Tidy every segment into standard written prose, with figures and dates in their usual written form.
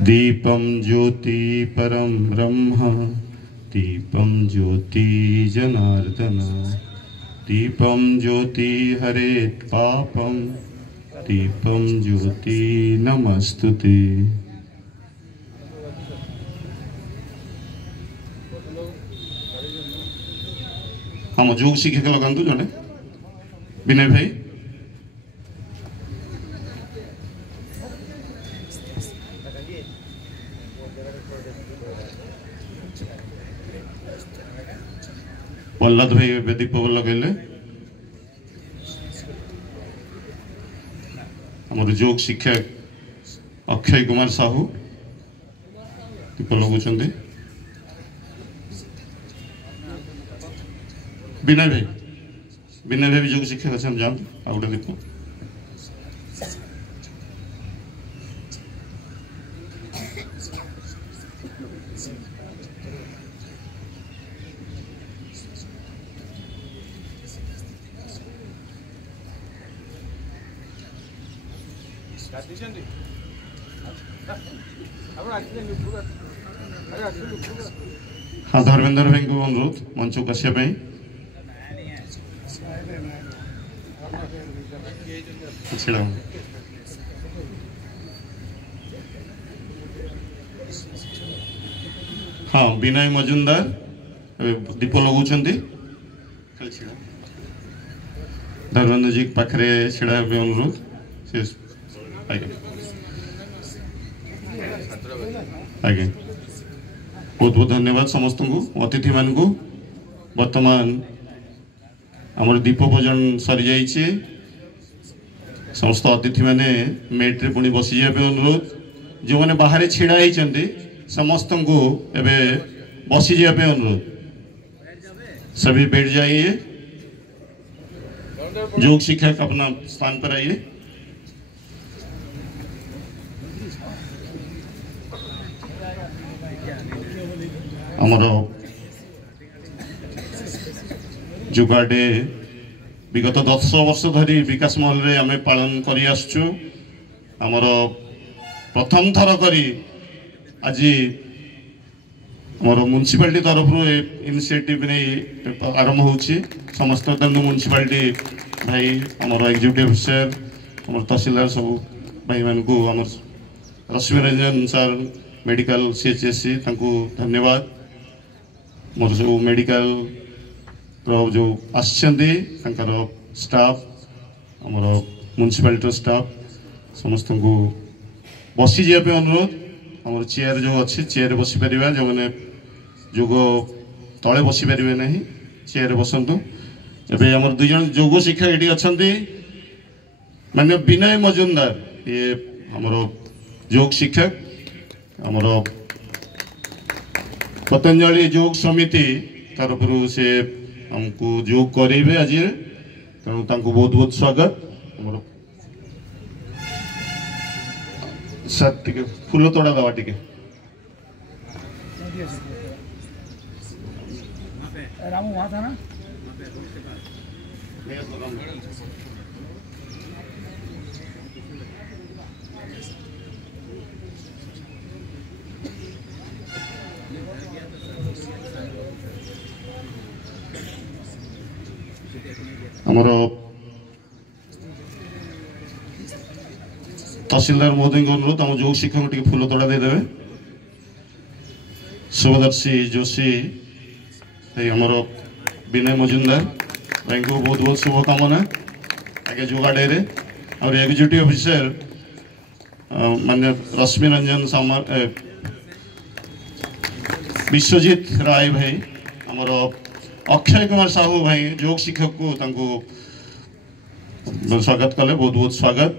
दीपम ज्योति परम ब्रह्म दीपम ज्योति जनार्दन दीपम ज्योति हरेत पापम दीपम ज्योति नमस्तुते। हम जोग शिक्षक लगातु जड़े विनय भाई प्रहलाद भाई दीप लगेले आम जोग शिक्षक अक्षय कुमार साहू दीप लगुंट विनय भाई भी जोग शिक्षक अच्छे हम जानते आ गए दीप हाँ धर्मेंद्र भाई को अनुरोध मंच को आसवाई हाँ विनय मजुमदार दीप लगुंट धर्मेंद्र जी पाखे छड़ा अनुरोध से आगे बहुत बहुत धन्यवाद समस्त को अतिथि मान को वर्तमान आमर दीप भोजन सरी जाइए समस्त अतिथि मैंने मेट्रे पुणी बसी जाए अनुरोध जो मैंने बाहर छिड़ा होती समस्त को एवं बसी जाए अनुरोध सभी बैठ जाइए जोग शिक्षक अपना स्थान पर आइए। आमर जुगाडे विगत 10 वर्ष धरी विकास महल रे आमे पालन करी आसचु आमर प्रथम थर करी आज आमर म्युनिसिपालिटी तरफ इनिशिएटिव नहीं आरंभ होची समस्त म्युनिसिपालिटी भाई आमर एग्जीक्यूटिव ऑफिसर आमर तहसीलदार सब भाई मान को आमर रश्मि रंजन सर मेडिकल सीएचएससी तांको धन्यवाद मोर जो मेडिकल जो आसछंदी तांकर स्टाफ आमर म्युनिसिपालिटी स्टाफ समस्त को बसी जाए अनुरोध आमर चेयर जो अच्छी चेयर बसी पारिबा जो मैंने जोग तले बसी पारिबे नहीं चेयर बसंतु एबे आमर दुई जन जोग शिक्षक एटी अछंती माननीय विनय मजुमदार ये आमर जोग शिक्षक आमर पतंजलि योग समिति तरफ से हमको योग करेंगे आज तेणु बहुत बहुत स्वागत सर टे फूल तोड़ा दवा टे रामू वहाँ था ना आमर तहसीलदार महोदय को अनुरोध आम जोग शिक्षक टे फूल तोड़ा देदे शुभदर्शी जोशी आमर विनय मजुमदार भाई को बहुत बहुत शुभकामना आगे जोगाड़े और एग्जीक्यूटिव ऑफिसर माननीय रश्मि रंजन सामर विश्वजीत राय भाई आमर अक्षय कुमार साहू भाई जोग शिक्षक को स्वागत कले बहुत बहुत स्वागत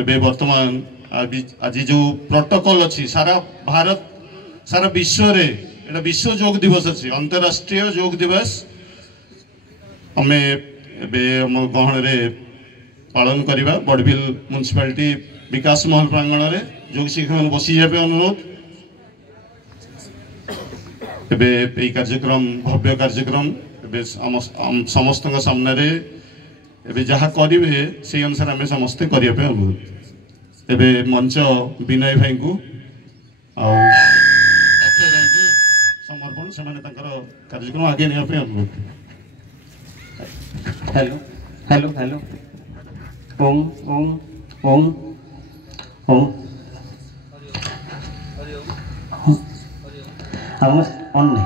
एबे वर्तमान आज जो प्रोटोकॉल अच्छी सारा भारत सारा विश्व रे एटा विश्व योग दिवस अच्छी अंतरराष्ट्रीय योग दिवस आम गहन रे पालन करवा बड़बिल म्युनिसिपालिटी विकास महल प्रांगण में जोग शिक्षक बसी जाए अनुरोध एबे ए कार्यक्रम भव्य कार्यक्रम एबे समस्त सामने एबे जहाँ करेंगे से अनुसार आम समस्ते करने अनुरोध। एबे मंच विनय भाई को समर्पण से कार्यक्रम आगे नहीं अनुरोध। Hello hello hello Om Om Om Om ऑन नहीं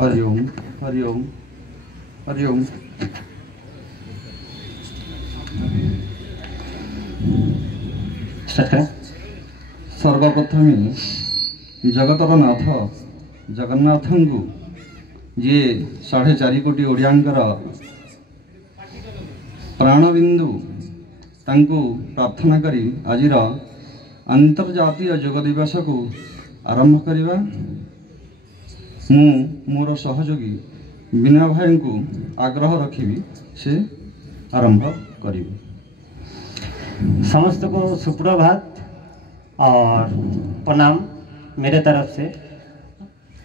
हरिओम हरिओम हरिओम। सर्वप्रथम जगतर नाथ जगन्नाथ को जी 4.5 कोटी ओडियांकर प्राणबिंदु तांको प्रार्थना करी आजिर अंतर्जातीय योग दिवस को आरंभ करवा। मु मोर सहयोगी विनय भाई को आग्रह रखी से आरंभ करी। समस्त को सुप्रभात और प्रणाम मेरे तरफ से।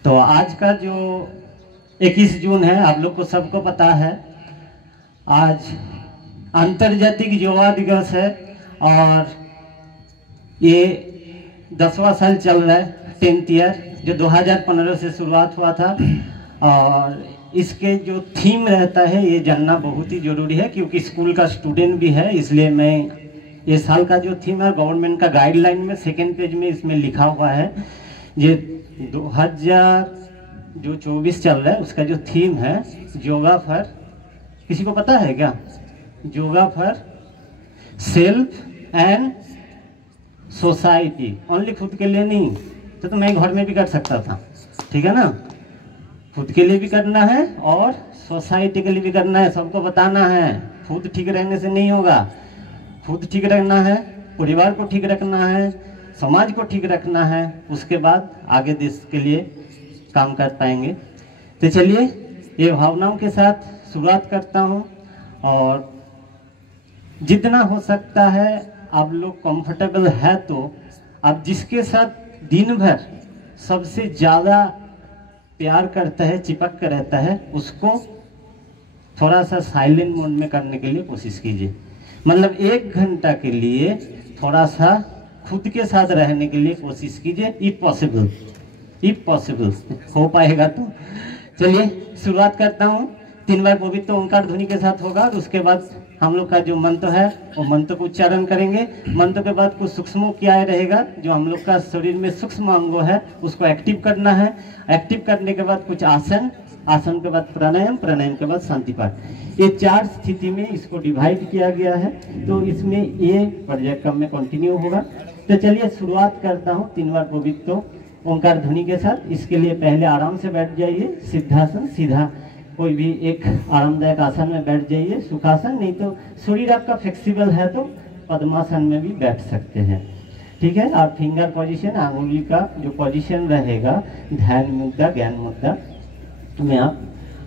तो आज का जो 21 जून है आप लोग को सबको पता है, आज अंतर्जातिक युवा दिवस है और ये 10वां साल चल रहा है, 10th ईयर, जो 2015 से शुरुआत हुआ था। और इसके जो थीम रहता है ये जानना बहुत ही ज़रूरी है, क्योंकि स्कूल का स्टूडेंट भी है, इसलिए मैं ये साल का जो थीम है गवर्नमेंट का गाइडलाइन में 2nd पेज में इसमें लिखा हुआ है। ये 2024 चल रहा है, उसका जो थीम है योगा फॉर, किसी को पता है क्या? Yoga for self and society. Only खुद के लिए नहीं, तो मैं घर में भी कर सकता था, ठीक है ना। खुद के लिए भी करना है और सोसाइटी के लिए भी करना है, सबको बताना है। खुद ठीक रहने से नहीं होगा, खुद ठीक रखना है, परिवार को ठीक रखना है, समाज को ठीक रखना है, उसके बाद आगे देश के लिए काम कर पाएंगे। तो चलिए ये भावनाओं के साथ शुरुआत करता हूँ। और जितना हो सकता है आप लोग कंफर्टेबल है तो आप जिसके साथ दिन भर सबसे ज़्यादा प्यार करता है, चिपक कर रहता है, उसको थोड़ा सा साइलेंट मोड में करने के लिए कोशिश कीजिए। मतलब 1 घंटा के लिए थोड़ा सा खुद के साथ रहने के लिए कोशिश कीजिए, इफ पॉसिबल हो पाएगा तो। चलिए शुरुआत करता हूँ। 3 बार पवित्र ओंकार ध्वनि के साथ होगा और उसके बाद हम लोग का जो मंत्र है वो मंत्र को उच्चारण करेंगे। मंत्र के बाद कुछ सूक्ष्म क्रिया रहेगा, जो हम लोग का शरीर में सूक्ष्म अंगों है उसको एक्टिव करना है। एक्टिव करने के बाद कुछ आसन, आसन के बाद प्राणायाम, प्राणायाम के बाद शांति पाठ। ये 4 स्थिति में इसको डिवाइड किया गया है, तो इसमें ये कार्यक्रम में कंटिन्यू होगा। तो चलिए शुरुआत करता हूँ 3 बार पवित्र ओंकार ध्वनि के साथ। इसके लिए पहले आराम से बैठ जाइए, सिद्धासन, सीधा कोई भी एक आरामदायक आसन में बैठ जाइए। सुखासन, नहीं तो शरीर आपका फ्लेक्सिबल है तो पद्मासन में भी बैठ सकते हैं, ठीक है। और फिंगर पोजीशन, आंगुली का जो पोजीशन रहेगा, ध्यान मुद्रा, ज्ञान मुद्रा में आप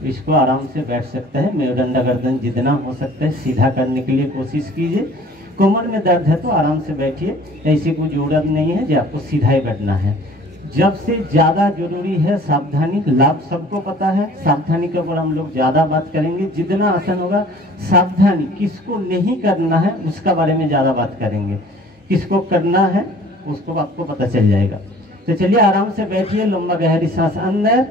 इसको आराम से बैठ सकते हैं। मेरुदंड गर्दन जितना हो सकता है सीधा करने के लिए कोशिश कीजिए। कमर में दर्द है तो आराम से बैठिए, ऐसी कोई जरूरत नहीं है जो आपको सीधा ही बैठना है। जब से ज़्यादा जरूरी है सावधानी, लाभ सबको पता है, सावधानी के ऊपर हम लोग ज़्यादा बात करेंगे। जितना आसान होगा सावधानी, किसको नहीं करना है उसका बारे में ज़्यादा बात करेंगे, किसको करना है उसको आपको पता चल जाएगा। तो चलिए आराम से बैठिए, लंबा गहरी सांस अंदर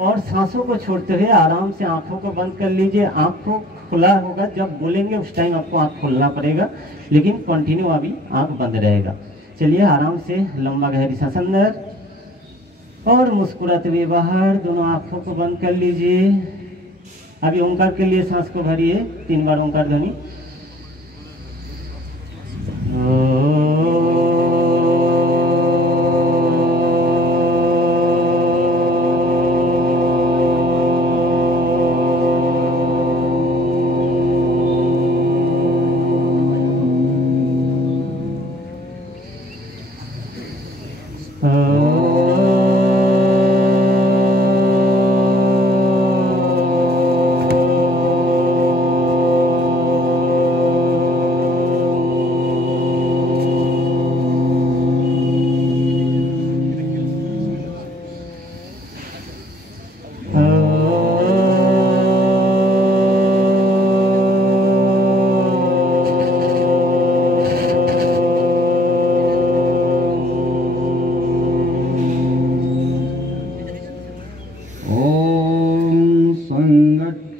और सांसों को छोड़ते हुए आराम से आंखों को बंद कर लीजिए। आंखों खुला होगा, जब बोलेंगे उस टाइम आपको आंख खोलना पड़ेगा, लेकिन कंटिन्यू अभी आंख बंद रहेगा। चलिए आराम से लंबा गहरी सांस अंदर और मुस्कुराते हुए बाहर, दोनों आंखों को बंद कर लीजिए। अभी ओंकार के लिए सांस को भरिए, 3 बार ओंकार ध्वनि।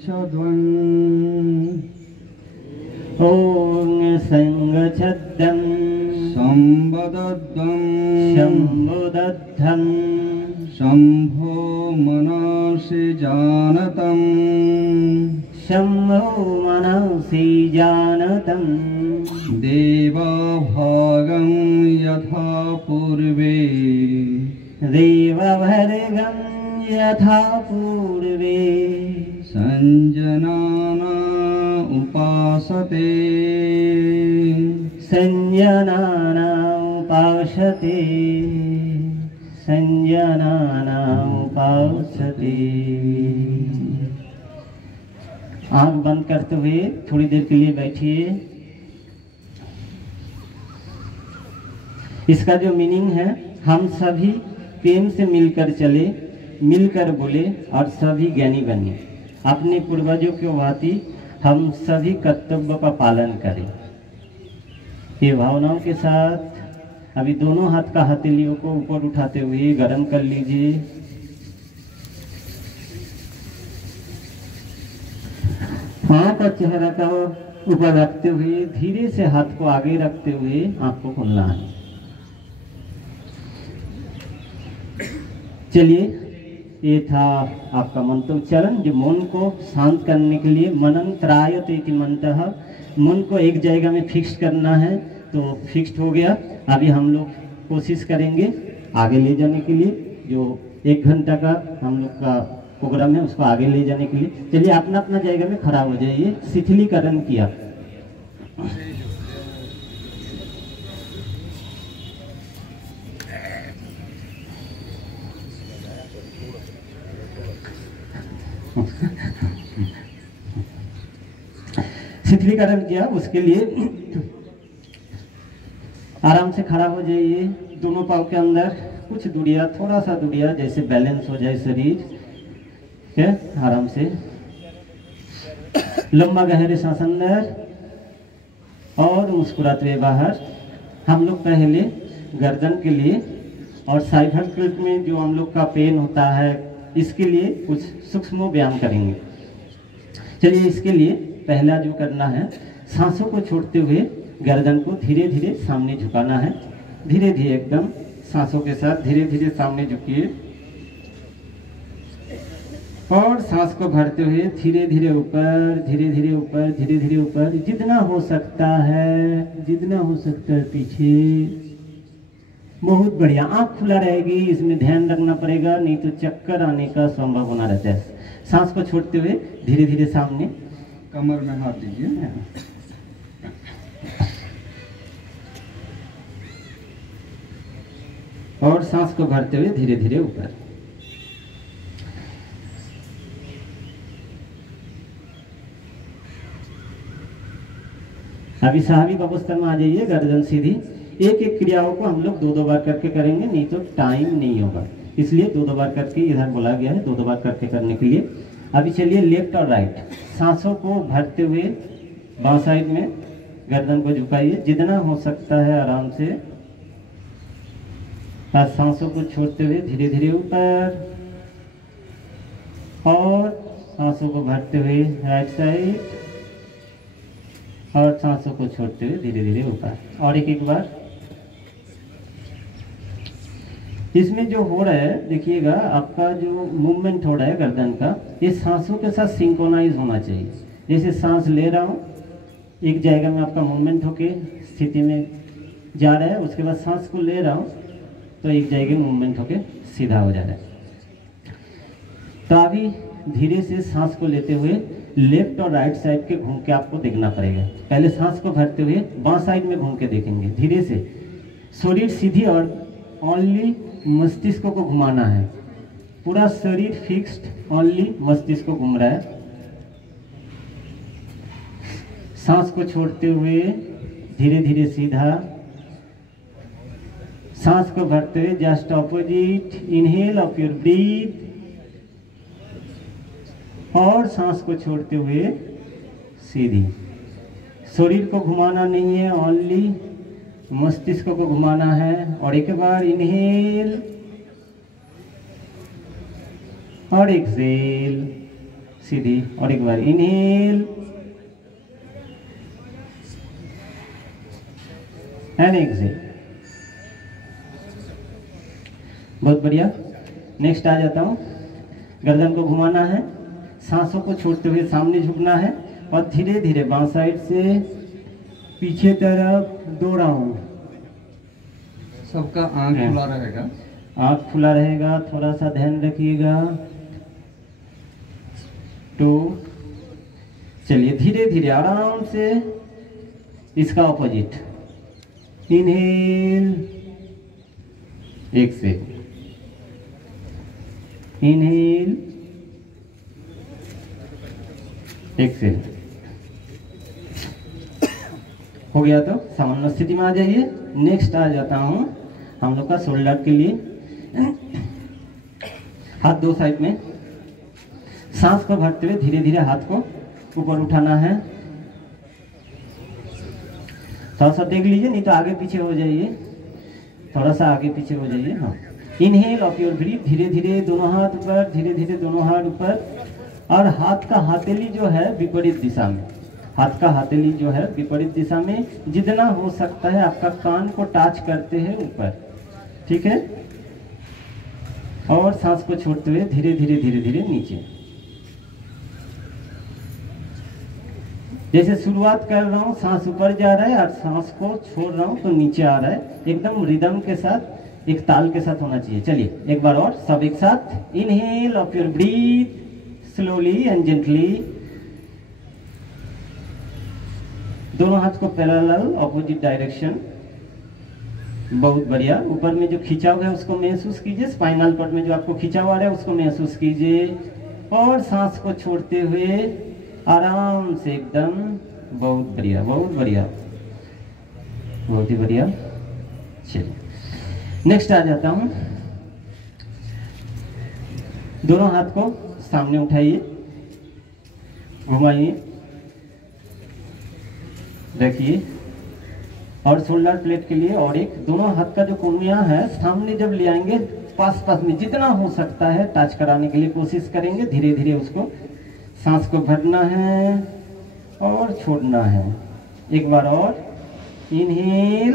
संगच्छध्वं ॐ संगच्छध्वं संवदध्वं शम्भुदध्वं शम्भो मनसि जानतं शम्भो मनसि जानतं देवभागं यथा पूर्वे देवभर्गं यथा पूर्वे संजनाना उपासते संजनाना उपासते संजनाना उपासते। आंख बंद करते हुए थोड़ी देर के लिए बैठिए। इसका जो मीनिंग है, हम सभी प्रेम से मिलकर चले, मिलकर बोले और सभी ज्ञानी बने। अपने पूर्वजों की भांति हम सभी कर्तव्य का पालन करें। ये भावनाओं के साथ अभी दोनों हाथ का हथेलियों को ऊपर उठाते हुए गर्म कर लीजिए। हाथ और चेहरा का ऊपर रखते हुए धीरे से हाथ को आगे रखते हुए आंख को खोलना है। चलिए, ये था आपका मंत्रोच्चारण, जो मन को शांत करने के लिए मनंत्रायते इति मंत्रः। मन को एक जगह में फिक्स करना है, तो फिक्स्ड हो गया। अभी हम लोग कोशिश करेंगे आगे ले जाने के लिए। जो 1 घंटा का हम लोग का प्रोग्राम है, उसको आगे ले जाने के लिए चलिए अपना अपना जगह में खड़ा हो जाइए। शिथिलीकरण किया। शिथिलीकरण किया, उसके लिए आराम से खड़ा हो जाइए। दोनों पाँव के अंदर कुछ दूरिया, थोड़ा सा दूरिया, जैसे बैलेंस हो जाए शरीर है। आराम से लंबा गहरे सांस अंदर और मुस्कुराते हुए बाहर। हम लोग पहले गर्दन के लिए और साइफर क्लिप में जो हम लोग का पेन होता है, इसके लिए कुछ सूक्ष्म व्यायाम करेंगे। चलिए, इसके लिए पहला जो करना है, सांसों को छोड़ते हुए गर्दन को धीरे धीरे सामने झुकाना है। धीरे धीरे एकदम सांसों के साथ धीरे धीरे सामने झुकिए और सांस को भरते हुए धीरे धीरे ऊपर, धीरे धीरे ऊपर, धीरे धीरे ऊपर। जितना हो सकता है, जितना हो सकता है पीछे। बहुत बढ़िया। आंख खुला रहेगी, इसमें ध्यान रखना पड़ेगा, नहीं तो चक्कर आने का संभावना रहता है। सांस को छोड़ते हुए धीरे धीरे सामने, कमर में हाथ दीजिए और सांस को भरते हुए धीरे धीरे ऊपर। अभी स्वाभाविक अवस्था में आ जाइए, गर्दन सीधी। एक एक क्रियाओं को हम लोग 2-2 बार करके करेंगे, नहीं तो टाइम नहीं होगा, इसलिए 2-2 बार करके इधर बोला गया है, 2-2 बार करके करने के लिए। अभी चलिए लेफ्ट और राइट। सांसों को भरते हुए बां साइड में गर्दन को झुकाइए जितना हो सकता है आराम से। और सांसों को छोड़ते हुए धीरे धीरे ऊपर और सांसों को भरते हुए राइट साइड और सांसों को छोड़ते हुए धीरे धीरे ऊपर। और एक बार। इसमें जो हो रहा है, देखिएगा, आपका जो मूवमेंट हो रहा है गर्दन का, ये सांसों के साथ सिंक्रोनाइज होना चाहिए। जैसे सांस ले रहा हूँ, एक जगह में आपका मूवमेंट होके स्थिति में जा रहा है, उसके बाद सांस को ले रहा हूँ तो एक जगह मूवमेंट होके सीधा हो जा रहा है। तो अभी धीरे से सांस को लेते हुए लेफ्ट और राइट साइड के घूम के आपको देखना पड़ेगा। पहले सांस को भरते हुए बां साइड में घूम के देखेंगे धीरे से। शरीर सीधी और ओनली मस्तिष्क को घुमाना है। पूरा शरीर फिक्स्ड, ओनली मस्तिष्क को घूम रहा है। सांस को छोड़ते हुए धीरे धीरे सीधा। सांस को भरते हुए just opposite, inhale of your breathe और सांस को छोड़ते हुए सीधी। शरीर को घुमाना नहीं है, ओनली मस्तिष्क को घुमाना है। और एक बार इनहेल और एक्सेल, सीधी, और एक बार इनहेल एंड एक्सेल। बहुत बढ़िया। नेक्स्ट आ जाता हूँ। गर्दन को घुमाना है, सांसों को छोड़ते हुए सामने झुकना है और धीरे धीरे बां साइड से पीछे तरफ 2 राउंड। सबका आंख खुला रहेगा। आंख खुला रहेगा, थोड़ा सा ध्यान रखिएगा। 2, चलिए धीरे धीरे आराम से इसका opposite. Inhale, exhale, inhale, exhale. हो गया तो सामान्य स्थिति में आ जाइए। नेक्स्ट आ जाता हूँ हम लोग का शोल्डर के लिए। हाथ 2 साइड में, सांस को भरते हुए धीरे धीरे हाथ को ऊपर उठाना है। थोड़ा सा देख लीजिए, नहीं तो आगे पीछे हो जाइए, थोड़ा सा आगे पीछे हो जाइए। हाँ, इनहेल ऑफ योर ब्रीथ, धीरे धीरे दोनों हाथ ऊपर, धीरे धीरे दोनों हाथ ऊपर, और हाथ का हथेली जो है विपरीत दिशा में। हाथ का हथेली जो है विपरीत दिशा में, जितना हो सकता है आपका कान को टच करते हैं ऊपर, ठीक है। और सांस को छोड़ते हुए धीरे धीरे धीरे धीरे नीचे। जैसे शुरुआत कर रहा हूँ, सांस ऊपर जा रहा है और सांस को छोड़ रहा हूँ तो नीचे आ रहा है। एकदम रिदम के साथ, एक ताल के साथ होना चाहिए। चलिए एक बार और सब एक साथ। Inhale of your breathe slowly and gently. दोनों हाथ को पैरेलल ऑपोजिट डायरेक्शन। बहुत बढ़िया। ऊपर में जो खिंचाव है उसको महसूस कीजिए, स्पाइनल कॉर्ड में जो आपको खिंचाव आ रहा है उसको महसूस कीजिए, और सांस को छोड़ते हुए आराम से एकदम। बहुत बढ़िया, बहुत बढ़िया, बहुत ही बढ़िया। चलिए नेक्स्ट आ जाता हूं। दोनों हाथ को सामने उठाइए, घुमाइए, रखिए, और शोल्डर प्लेट के लिए और एक, दोनों हाथ का जो कोनिया है सामने जब ले आएंगे, पास पास में जितना हो सकता है टच कराने के लिए कोशिश करेंगे। धीरे धीरे उसको, सांस को भरना है और छोड़ना है। एक बार और, इनहेल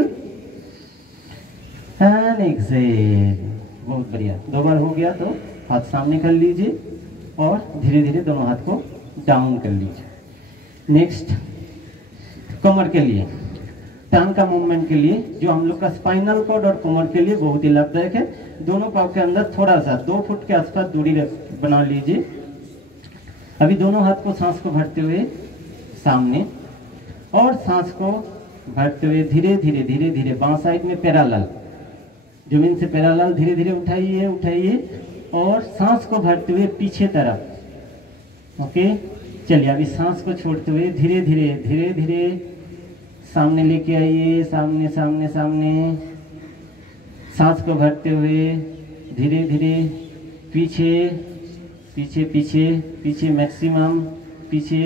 एंड एक्सेल। बहुत बढ़िया। 2 बार हो गया तो हाथ सामने कर लीजिए और धीरे धीरे दोनों हाथ को डाउन कर लीजिए। नेक्स्ट कमर के लिए, टांग का मूवमेंट के लिए, जो हम लोग का स्पाइनल कॉर्ड और कमर के लिए बहुत ही लाभदायक है। दोनों पाँव के अंदर थोड़ा सा 2 फुट के आसपास दूरी बना लीजिए। अभी दोनों हाथ को सांस को भरते हुए सामने, और सांस को भरते हुए धीरे धीरे धीरे धीरे बां साइड में पैरेलल, जमीन से पैरेलल धीरे धीरे उठाइए, उठाइए, और सांस को भरते हुए पीछे तरफ। ओके, चलिए अभी सांस को छोड़ते हुए धीरे धीरे धीरे धीरे सामने लेके आइए, सामने सामने सामने। सांस को भरते हुए धीरे धीरे पीछे पीछे पीछे पीछे, मैक्सिमम पीछे।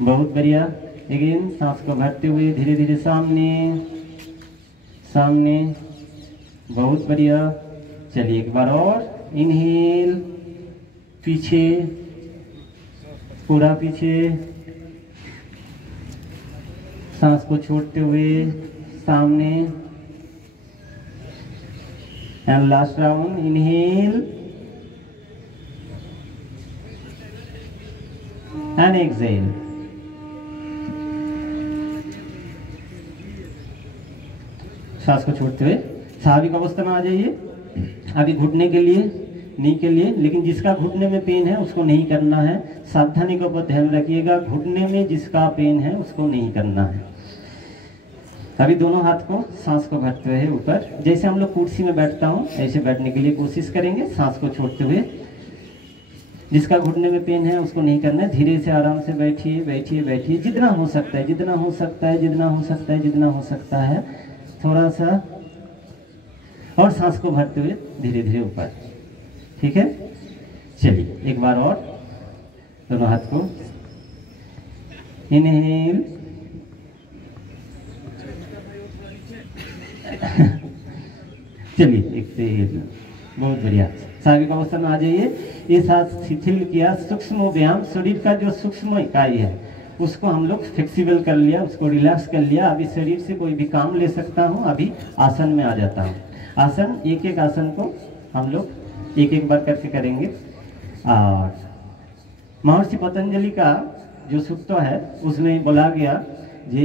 बहुत बढ़िया। अगेन सांस को भरते हुए धीरे धीरे सामने सामने। बहुत बढ़िया। चलिए एक बार और, इनहेल, पीछे, पूरा पीछे, सांस को छोड़ते हुए सामने, and last round, inhale and exhale. सांस को छोड़ते हुए स्वाभाविक अवस्था में आ जाइए। अभी घुटने के लिए, नी के लिए, लेकिन जिसका घुटने में पेन है उसको नहीं करना है। सावधानी का ऊपर ध्यान रखिएगा, घुटने में जिसका पेन है उसको नहीं करना है। अभी दोनों हाथ को सांस को भरते हुए ऊपर, जैसे हम लोग कुर्सी में बैठता हूँ ऐसे बैठने के लिए कोशिश करेंगे। सांस को छोड़ते हुए, जिसका घुटने में पेन है उसको नहीं करना है। धीरे से आराम से बैठिए, बैठिए, बैठिए, जितना हो सकता है, जितना हो सकता है, जितना हो सकता है, जितना हो सकता है, थोड़ा सा, और सांस को भरते हुए धीरे धीरे ऊपर। ठीक है, चलिए एक बार और, दोनों हाथ को, इनहेल, चलिए एक्सेल। बहुत बढ़िया। स्वाभाविक अवस्था में आ जाइए। ये साथ शिथिल किया, सूक्ष्म व्यायाम, शरीर का जो सूक्ष्म इकाई है उसको हम लोग फ्लेक्सिबल कर लिया, उसको रिलैक्स कर लिया। अभी शरीर से कोई भी काम ले सकता हूँ। अभी आसन में आ जाता हूँ। आसन, एक एक आसन को हम लोग एक एक बार करके करेंगे। और महर्षि पतंजलि का जो सूत्र है उसमें बोला गया जे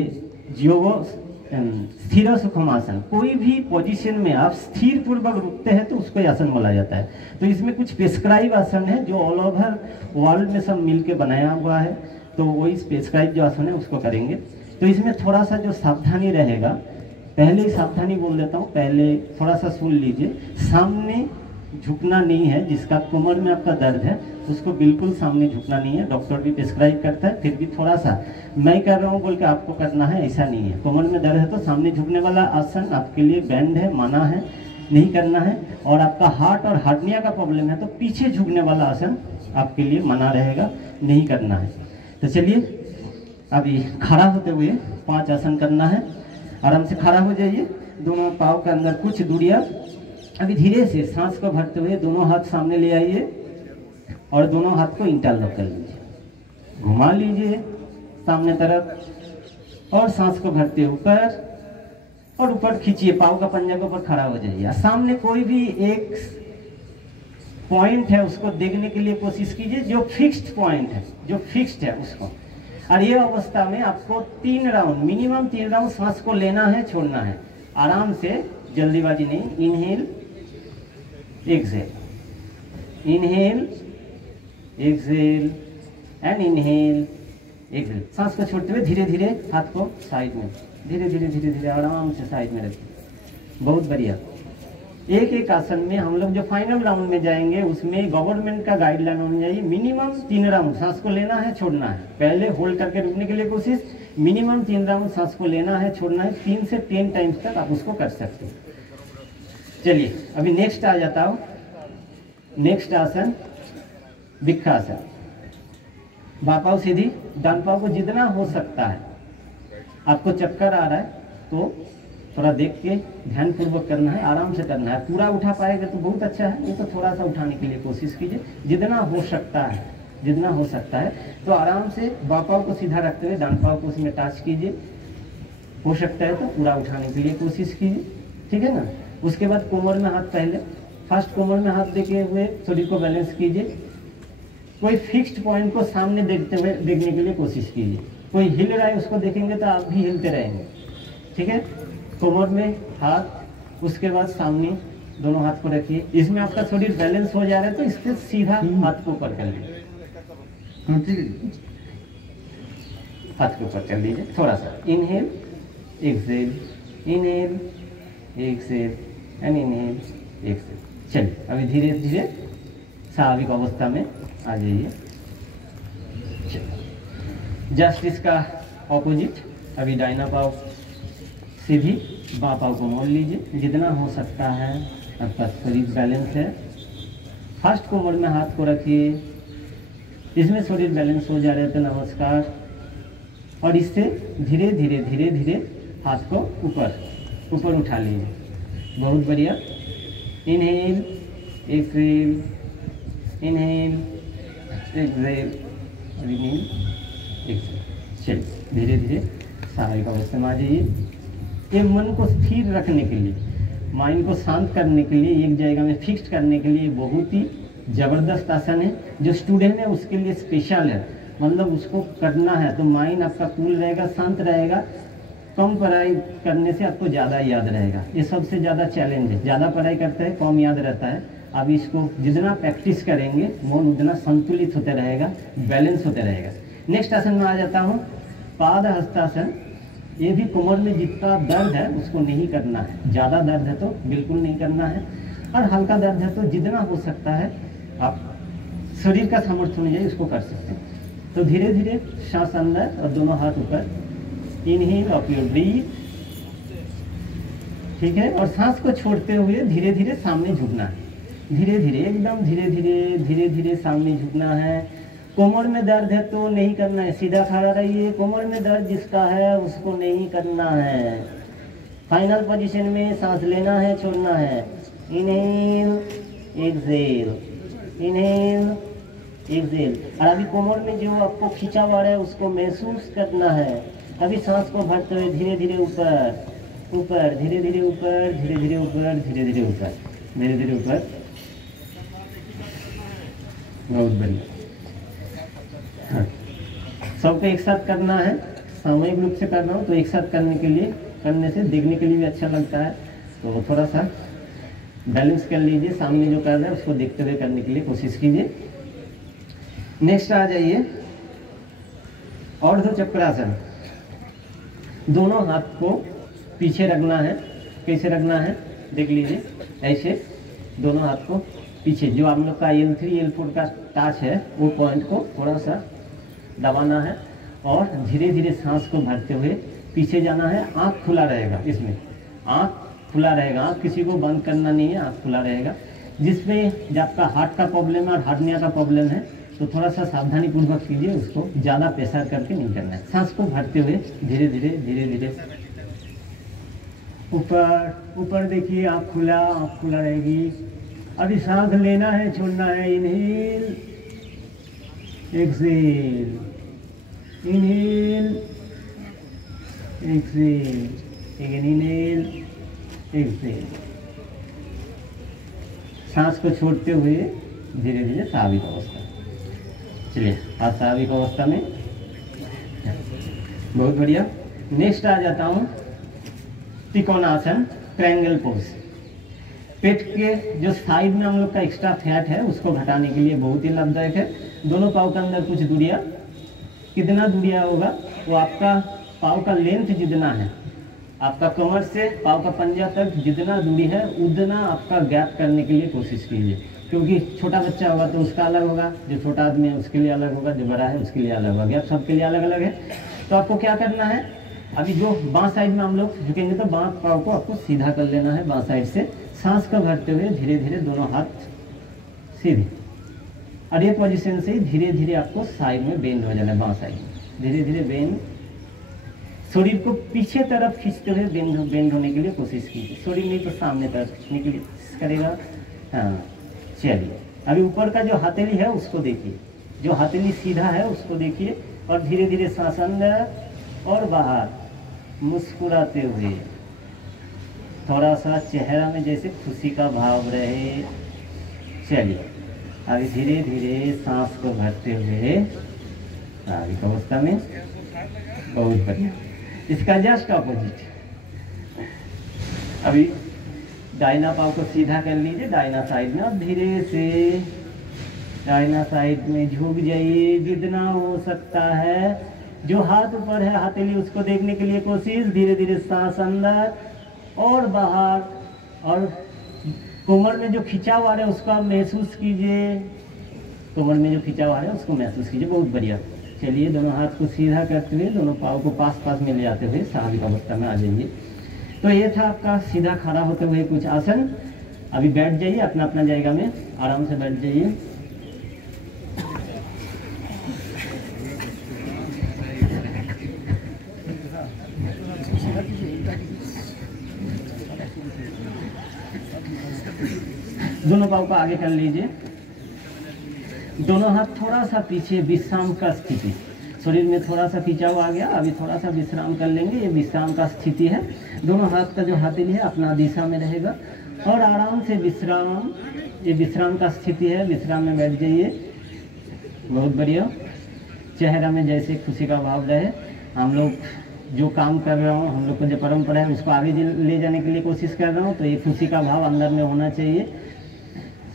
योगो स्थिर सुखम आसन, कोई भी पोजीशन में आप स्थिर पूर्वक रुकते हैं तो उसको आसन बोला जाता है। तो इसमें कुछ प्रेस्क्राइब आसन है जो ऑल ओवर वर्ल्ड में सब मिलके बनाया हुआ है, तो वही प्रेस्क्राइब जो आसन है उसको करेंगे। तो इसमें थोड़ा सा जो सावधानी रहेगा, पहले ही सावधानी बोल देता हूँ, पहले थोड़ा सा सुन लीजिए। सामने झुकना नहीं है, जिसका कमर में आपका दर्द है उसको बिल्कुल सामने झुकना नहीं है। डॉक्टर भी प्रेस्क्राइब करता है, फिर भी थोड़ा सा मैं कर रहा हूँ बोल के आपको करना है ऐसा नहीं है। कमर में दर्द है तो सामने झुकने वाला आसन आपके लिए बैंड है, माना है, नहीं करना है। और आपका हार्ट और हार्निया का प्रॉब्लम है तो पीछे झुकने वाला आसन आपके लिए मना रहेगा, नहीं करना है। तो चलिए अभी खड़ा होते हुए 5 आसन करना है। आराम से खड़ा हो जाइए, दोनों पाँव के अंदर कुछ दूरिया। अभी धीरे से सांस को भरते हुए दोनों हाथ सामने ले आइए और दोनों हाथ को इंटरलॉक कर लीजिए, घुमा लीजिए सामने तरफ और सांस को भरते ऊपर और ऊपर खींचिए, पाँव का पंजा के ऊपर खड़ा हो जाइए। सामने कोई भी एक पॉइंट है उसको देखने के लिए कोशिश कीजिए, जो फिक्स्ड पॉइंट है, जो फिक्स्ड है उसको। और ये अवस्था में आपको 3 राउंड, मिनिमम 3 राउंड सांस को लेना है, छोड़ना है, आराम से, जल्दीबाजी नहीं। Inhale exhale, inhale Excel and inhale exhale. सांस को छोड़ते हुए धीरे धीरे हाथ को साइड में, धीरे धीरे आराम से साइड में रखिए। बहुत बढ़िया। एक एक आसन में हम लोग जो फाइनल राउंड में जाएंगे उसमें गवर्नमेंट का गाइडलाइन होनी चाहिए, मिनिमम 3 राउंड सांस को लेना है, छोड़ना है। पहले होल्ड करके रुकने के लिए कोशिश, मिनिमम 3 राउंड सांस को लेना है, छोड़ना है। 3 से 10 टाइम्स तक आप उसको कर सकते हैं। चलिए अभी नेक्स्ट आ जाता हूँ। नेक्स्ट आसन वृक्षासन। बाँ पाँव सीधी, डान पाँव को जितना हो सकता है, आपको चक्कर आ रहा है तो थोड़ा देख के ध्यान पूर्वक करना है, आराम से करना है। पूरा उठा पाएगा तो बहुत अच्छा है, ये तो थोड़ा सा उठाने के लिए कोशिश कीजिए, जितना हो सकता है, जितना हो सकता है। तो आराम से बाँ पाँव को सीधा रखते हुए डान पाँव को उसमें टच कीजिए, हो सकता है तो पूरा उठाने के लिए कोशिश कीजिए, ठीक है ना। उसके बाद कोमर में हाथ, पहले फर्स्ट कोमर में हाथ देखे हुए शरीर को बैलेंस कीजिए। कोई फिक्स्ड पॉइंट को सामने देखते हुए देखने के लिए कोशिश कीजिए। कोई हिल रहा है उसको देखेंगे तो आप भी हिलते रहेंगे, ठीक है। कोमर में हाथ, उसके बाद सामने दोनों हाथ को रखिए। इसमें आपका शरीर बैलेंस हो जा रहा है तो इससे सीधा हाथ को ऊपर कर लीजिए, हाथ को ऊपर कर लीजिए थोड़ा सा। Inhale exhale, inhale Excel and inhale exhale. चलिए अभी धीरे धीरे स्वाभाविक अवस्था में आ जाइए। जस्ट इसका ऑपोजिट, अभी दाहिना पाँव सीधी, बाँ पाँव को मोड़ लीजिए, जितना हो सकता है आपका शरीर बैलेंस है। फर्स्ट कोमर में हाथ को रखिए, इसमें शरीर बैलेंस हो जा रहे थे, नमस्कार। और इससे धीरे धीरे धीरे धीरे हाथ को ऊपर ऊपर उठा लीजिए, बहुत बढ़िया। Inhale exhale, inhale exhale, inhale Excel. चलिए धीरे धीरे स्वाभाविक अवस्था में आ जाइए। ये मन को स्थिर रखने के लिए, माइंड को शांत करने के लिए, एक जगह में फिक्स करने के लिए बहुत ही ज़बरदस्त आसन है। जो स्टूडेंट है उसके लिए स्पेशल है, मतलब उसको करना है तो माइंड आपका कूल रहेगा, शांत रहेगा। कम पढ़ाई करने से आपको ज़्यादा याद रहेगा, ये सबसे ज़्यादा चैलेंज है। ज़्यादा पढ़ाई करते हैं कम याद रहता है। अब इसको जितना प्रैक्टिस करेंगे मन उतना संतुलित होते रहेगा, बैलेंस होते रहेगा। नेक्स्ट आसन में आ जाता हूँ, पाद हस्तासन। ये भी कमर में जितना दर्द है उसको नहीं करना है, ज़्यादा दर्द है तो बिल्कुल नहीं करना है, और हल्का दर्द है तो जितना हो सकता है आप शरीर का सामर्थ्य अनुयायी उसको कर सकते हैं। तो धीरे धीरे सांस अंदर और दोनों हाथ ऊपर, इनहेल ऑफ योर ब्रीथ, ठीक है। और सांस को छोड़ते हुए धीरे धीरे सामने झुकना है, धीरे धीरे एकदम धीरे धीरे धीरे धीरे सामने झुकना है। कोमर में दर्द है तो नहीं करना है, सीधा खड़ा रहिए। कोमर में दर्द जिसका है उसको नहीं करना है। फाइनल पोजीशन में सांस लेना है, छोड़ना है। Inhale exhale, inhale, exhale. और अभी कोमर में जो आपको खिंचा हुआ है उसको महसूस करना है। अभी सांस को भरते हुए धीरे धीरे ऊपर ऊपर, धीरे धीरे ऊपर, धीरे धीरे ऊपर, धीरे धीरे ऊपर, धीरे धीरे ऊपर। बहुत बढ़िया। हाँ, सबको एक साथ करना है, सामूहिक रूप से कर रहा हूँ तो एक साथ करने से देखने के लिए भी अच्छा लगता है। तो थोड़ा सा बैलेंस कर लीजिए, सामने जो कर रहे हैं उसको देखते हुए करने के लिए कोशिश कीजिए। नेक्स्ट आ जाइए अर्ध चक्रासन। दोनों हाथ को पीछे रखना है। कैसे रखना है देख लीजिए, ऐसे दोनों हाथ को पीछे, जो आप लोग का L3 L4 का टच है वो पॉइंट को थोड़ा सा दबाना है और धीरे धीरे सांस को भरते हुए पीछे जाना है। आँख खुला रहेगा, इसमें आँख खुला रहेगा, आँख किसी को बंद करना नहीं है, आँख खुला रहेगा। जिसमें जब आपका हार्ट का प्रॉब्लम है और हार्निया का प्रॉब्लम है तो थोड़ा सा सावधानी पूर्वक कीजिए, उसको ज़्यादा प्रेशर करके नहीं करना है। सांस को भरते हुए धीरे धीरे धीरे धीरे ऊपर ऊपर देखिए, आँख खुला रहेगी। अभी सांस लेना है, छोड़ना है। Inhale, exhale, inhale, exhale, again inhale, exhale. सांस को छोड़ते हुए धीरे धीरे स्वाभाविक अवस्था। चलिए आज स्वाभाविक अवस्था में, बहुत बढ़िया। नेक्स्ट आ जाता हूँ त्रिकोणासन, ट्रायंगल पोज। पेट के जो साइड में हम लोग का एक्स्ट्रा फैट है उसको घटाने के लिए बहुत ही लाभदायक है। दोनों पाँव के अंदर कुछ दूरिया, कितना दूरिया होगा वो आपका पाँव का लेंथ जितना है, आपका कमर से पाँव का पंजा तक जितना दूरी है उतना आपका गैप करने के लिए कोशिश कीजिए। क्योंकि छोटा बच्चा होगा तो उसका अलग होगा, जो छोटा आदमी है उसके लिए अलग होगा, जो बड़ा है उसके लिए अलग होगा, गैप सबके लिए अलग अलग है। तो आपको क्या करना है, अभी जो बाँ साइड में हम लोग झुकेंगे तो बाँ पाँव को आपको सीधा कर लेना है बाँ साइड से। सांस को भरते हुए धीरे धीरे दोनों हाथ सीधे, और ये पोजीशन से ही धीरे धीरे आपको साइड में बेंड हो जाना है। बाँ साइड में धीरे धीरे बेंड, शरीर को पीछे तरफ खींचते हुए बेंड होने के लिए कोशिश कीजिए। शरीर नहीं तो सामने तरफ खींचने के लिए कोशिश करेगा। हाँ चलिए, अभी ऊपर का जो हथेली है उसको देखिए, जो हथेली सीधा है उसको देखिए और धीरे धीरे सांस अंदर और बाहर मुस्कुराते हुए, थोड़ा सा चेहरा में जैसे खुशी का भाव रहे। चलिए अभी धीरे धीरे सांस को भरते हुए स्वाभाविक अवस्था में, बहुत बढ़िया। इसका जस्ट ऑपोजिट, अभी दाहिना पाँव को सीधा कर लीजिए दाहिना साइड में और धीरे से दाहिना साइड में झुक जाइए जितना हो सकता है। जो हाथ ऊपर है हथेली उसको देखने के लिए कोशिश, धीरे धीरे सांस अंदर और बाहर, और कमर में जो खिंचाव आ रहा है उसको आप महसूस कीजिए, कमर में जो खिंचाव आ रहा है उसको महसूस कीजिए। बहुत बढ़िया। चलिए दोनों हाथ को सीधा करते हुए दोनों पाँव को पास पास में ले आते हुए स्वाभाविक अवस्था में आ जाइए। तो ये था आपका सीधा खड़ा होते हुए कुछ आसन। अभी बैठ जाइए अपना अपना जगह में, आराम से बैठ जाइए। दोनों पाँव को आगे कर लीजिए, दोनों हाथ थोड़ा सा पीछे, विश्राम का स्थिति। शरीर में थोड़ा सा खिंचाव आ गया, अभी थोड़ा सा विश्राम कर लेंगे। ये विश्राम का स्थिति है। दोनों हाथ का जो हथेली है अपना दिशा में रहेगा और आराम से विश्राम, ये विश्राम का स्थिति है, विश्राम में बैठ जाइए। बहुत बढ़िया। चेहरा में जैसे खुशी का भाव रहे। हम लोग जो काम कर रहा हूँ, हम लोग को जो परंपरा है उसको आगे ले जाने के लिए कोशिश कर रहा हूँ, तो ये खुशी का भाव अंदर में होना चाहिए।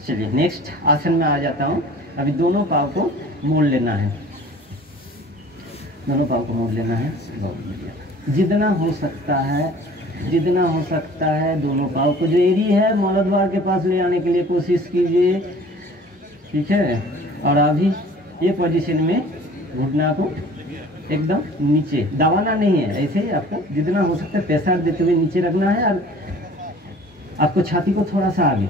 चलिए नेक्स्ट आसन में आ जाता हूँ। अभी दोनों पाँव को मोड़ लेना है, दोनों पाँव को मोड़ लेना है। बहुत बढ़िया। जितना हो सकता है, जितना हो सकता है दोनों पाँव को जो एरी है मौलद्वार के पास ले आने के लिए कोशिश कीजिए। ठीक है, और अभी ये पोजीशन में घुटना को एकदम नीचे दबाना नहीं है, ऐसे ही आपको जितना हो सकता है प्रेशर देते हुए नीचे रखना है। और आपको छाती को थोड़ा सा आगे,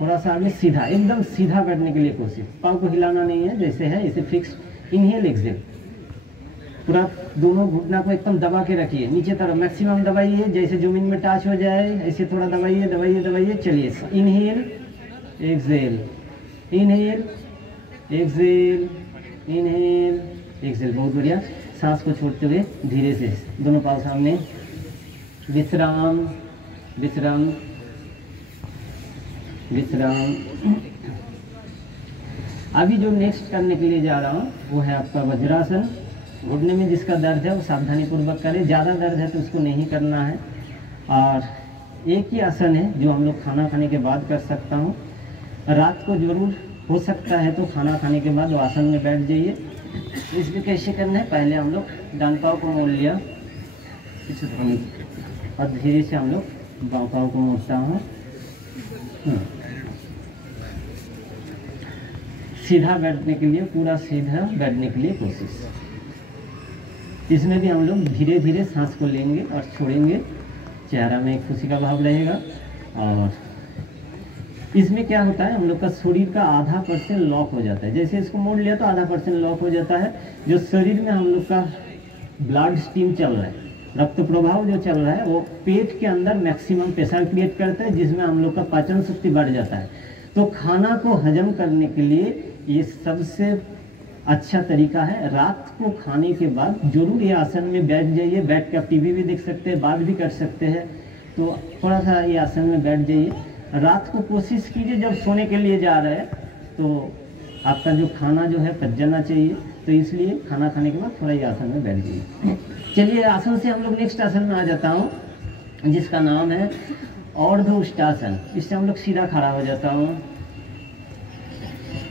थोड़ा सा आगे, सीधा, एकदम सीधा बैठने के लिए कोशिश। पाँव को हिलाना नहीं है, जैसे है इसे फिक्स। इनहेल एक्सेल, पूरा दोनों घुटना को एकदम दबा के रखिए, नीचे तरफ मैक्सिमम दबाइए, जैसे जमीन में टच हो जाए ऐसे थोड़ा दबाइए दबाइए दबाइए। चलिए inhale exhale, inhale, exhale, inhale, exhale. बहुत बढ़िया। सांस को छोड़ते हुए धीरे से दोनों पाँव सामने, विश्राम, विश्राम, विश्राम। अभी जो नेक्स्ट करने के लिए जा रहा हूँ वो है आपका वज्रासन। घुटने में जिसका दर्द है वो सावधानी पूर्वक करें, ज़्यादा दर्द है तो उसको नहीं करना है। और एक ही आसन है जो हम लोग खाना खाने के बाद कर सकता हूँ। रात को जरूर हो सकता है तो खाना खाने के बाद वो आसन में बैठ जाइए। इसमें कैसे करना है, पहले हम लोग डान पाँव को मोड़ लिया और धीरे से हम लोग बाँव पाँव को मोड़ता हूँ। सीधा बैठने के लिए, पूरा सीधा बैठने के लिए कोशिश। इसमें भी हम लोग धीरे धीरे सांस को लेंगे और छोड़ेंगे। चेहरा में एक खुशी का भाव रहेगा। और इसमें क्या होता है, हम लोग का शरीर का आधा % लॉक हो जाता है। जैसे इसको मोड़ लिया तो आधा % लॉक हो जाता है। जो शरीर में हम लोग का ब्लड स्ट्रीम चल रहा है, रक्त प्रवाह जो चल रहा है, वो पेट के अंदर मैक्सिमम प्रेशर क्रिएट करता है, जिसमें हम लोग का पाचन शक्ति बढ़ जाता है। तो खाना को हजम करने के लिए ये सबसे अच्छा तरीका है। रात को खाने के बाद जरूर ये आसन में बैठ जाइए। बैठ के आप टीवी भी देख सकते हैं, बात भी कर सकते हैं। तो थोड़ा सा ये आसन में बैठ जाइए। रात को कोशिश कीजिए जब सोने के लिए जा रहे हैं तो आपका जो खाना जो है पच जाना चाहिए। तो इसलिए खाना खाने के बाद थोड़ा ये आसन में बैठ जाइए। चलिए, आसन से हम लोग नेक्स्ट आसन में आ जाता हूँ, जिसका नाम है अर्धउष्टासन। इससे हम लोग सीधा खड़ा हो जाता हूँ।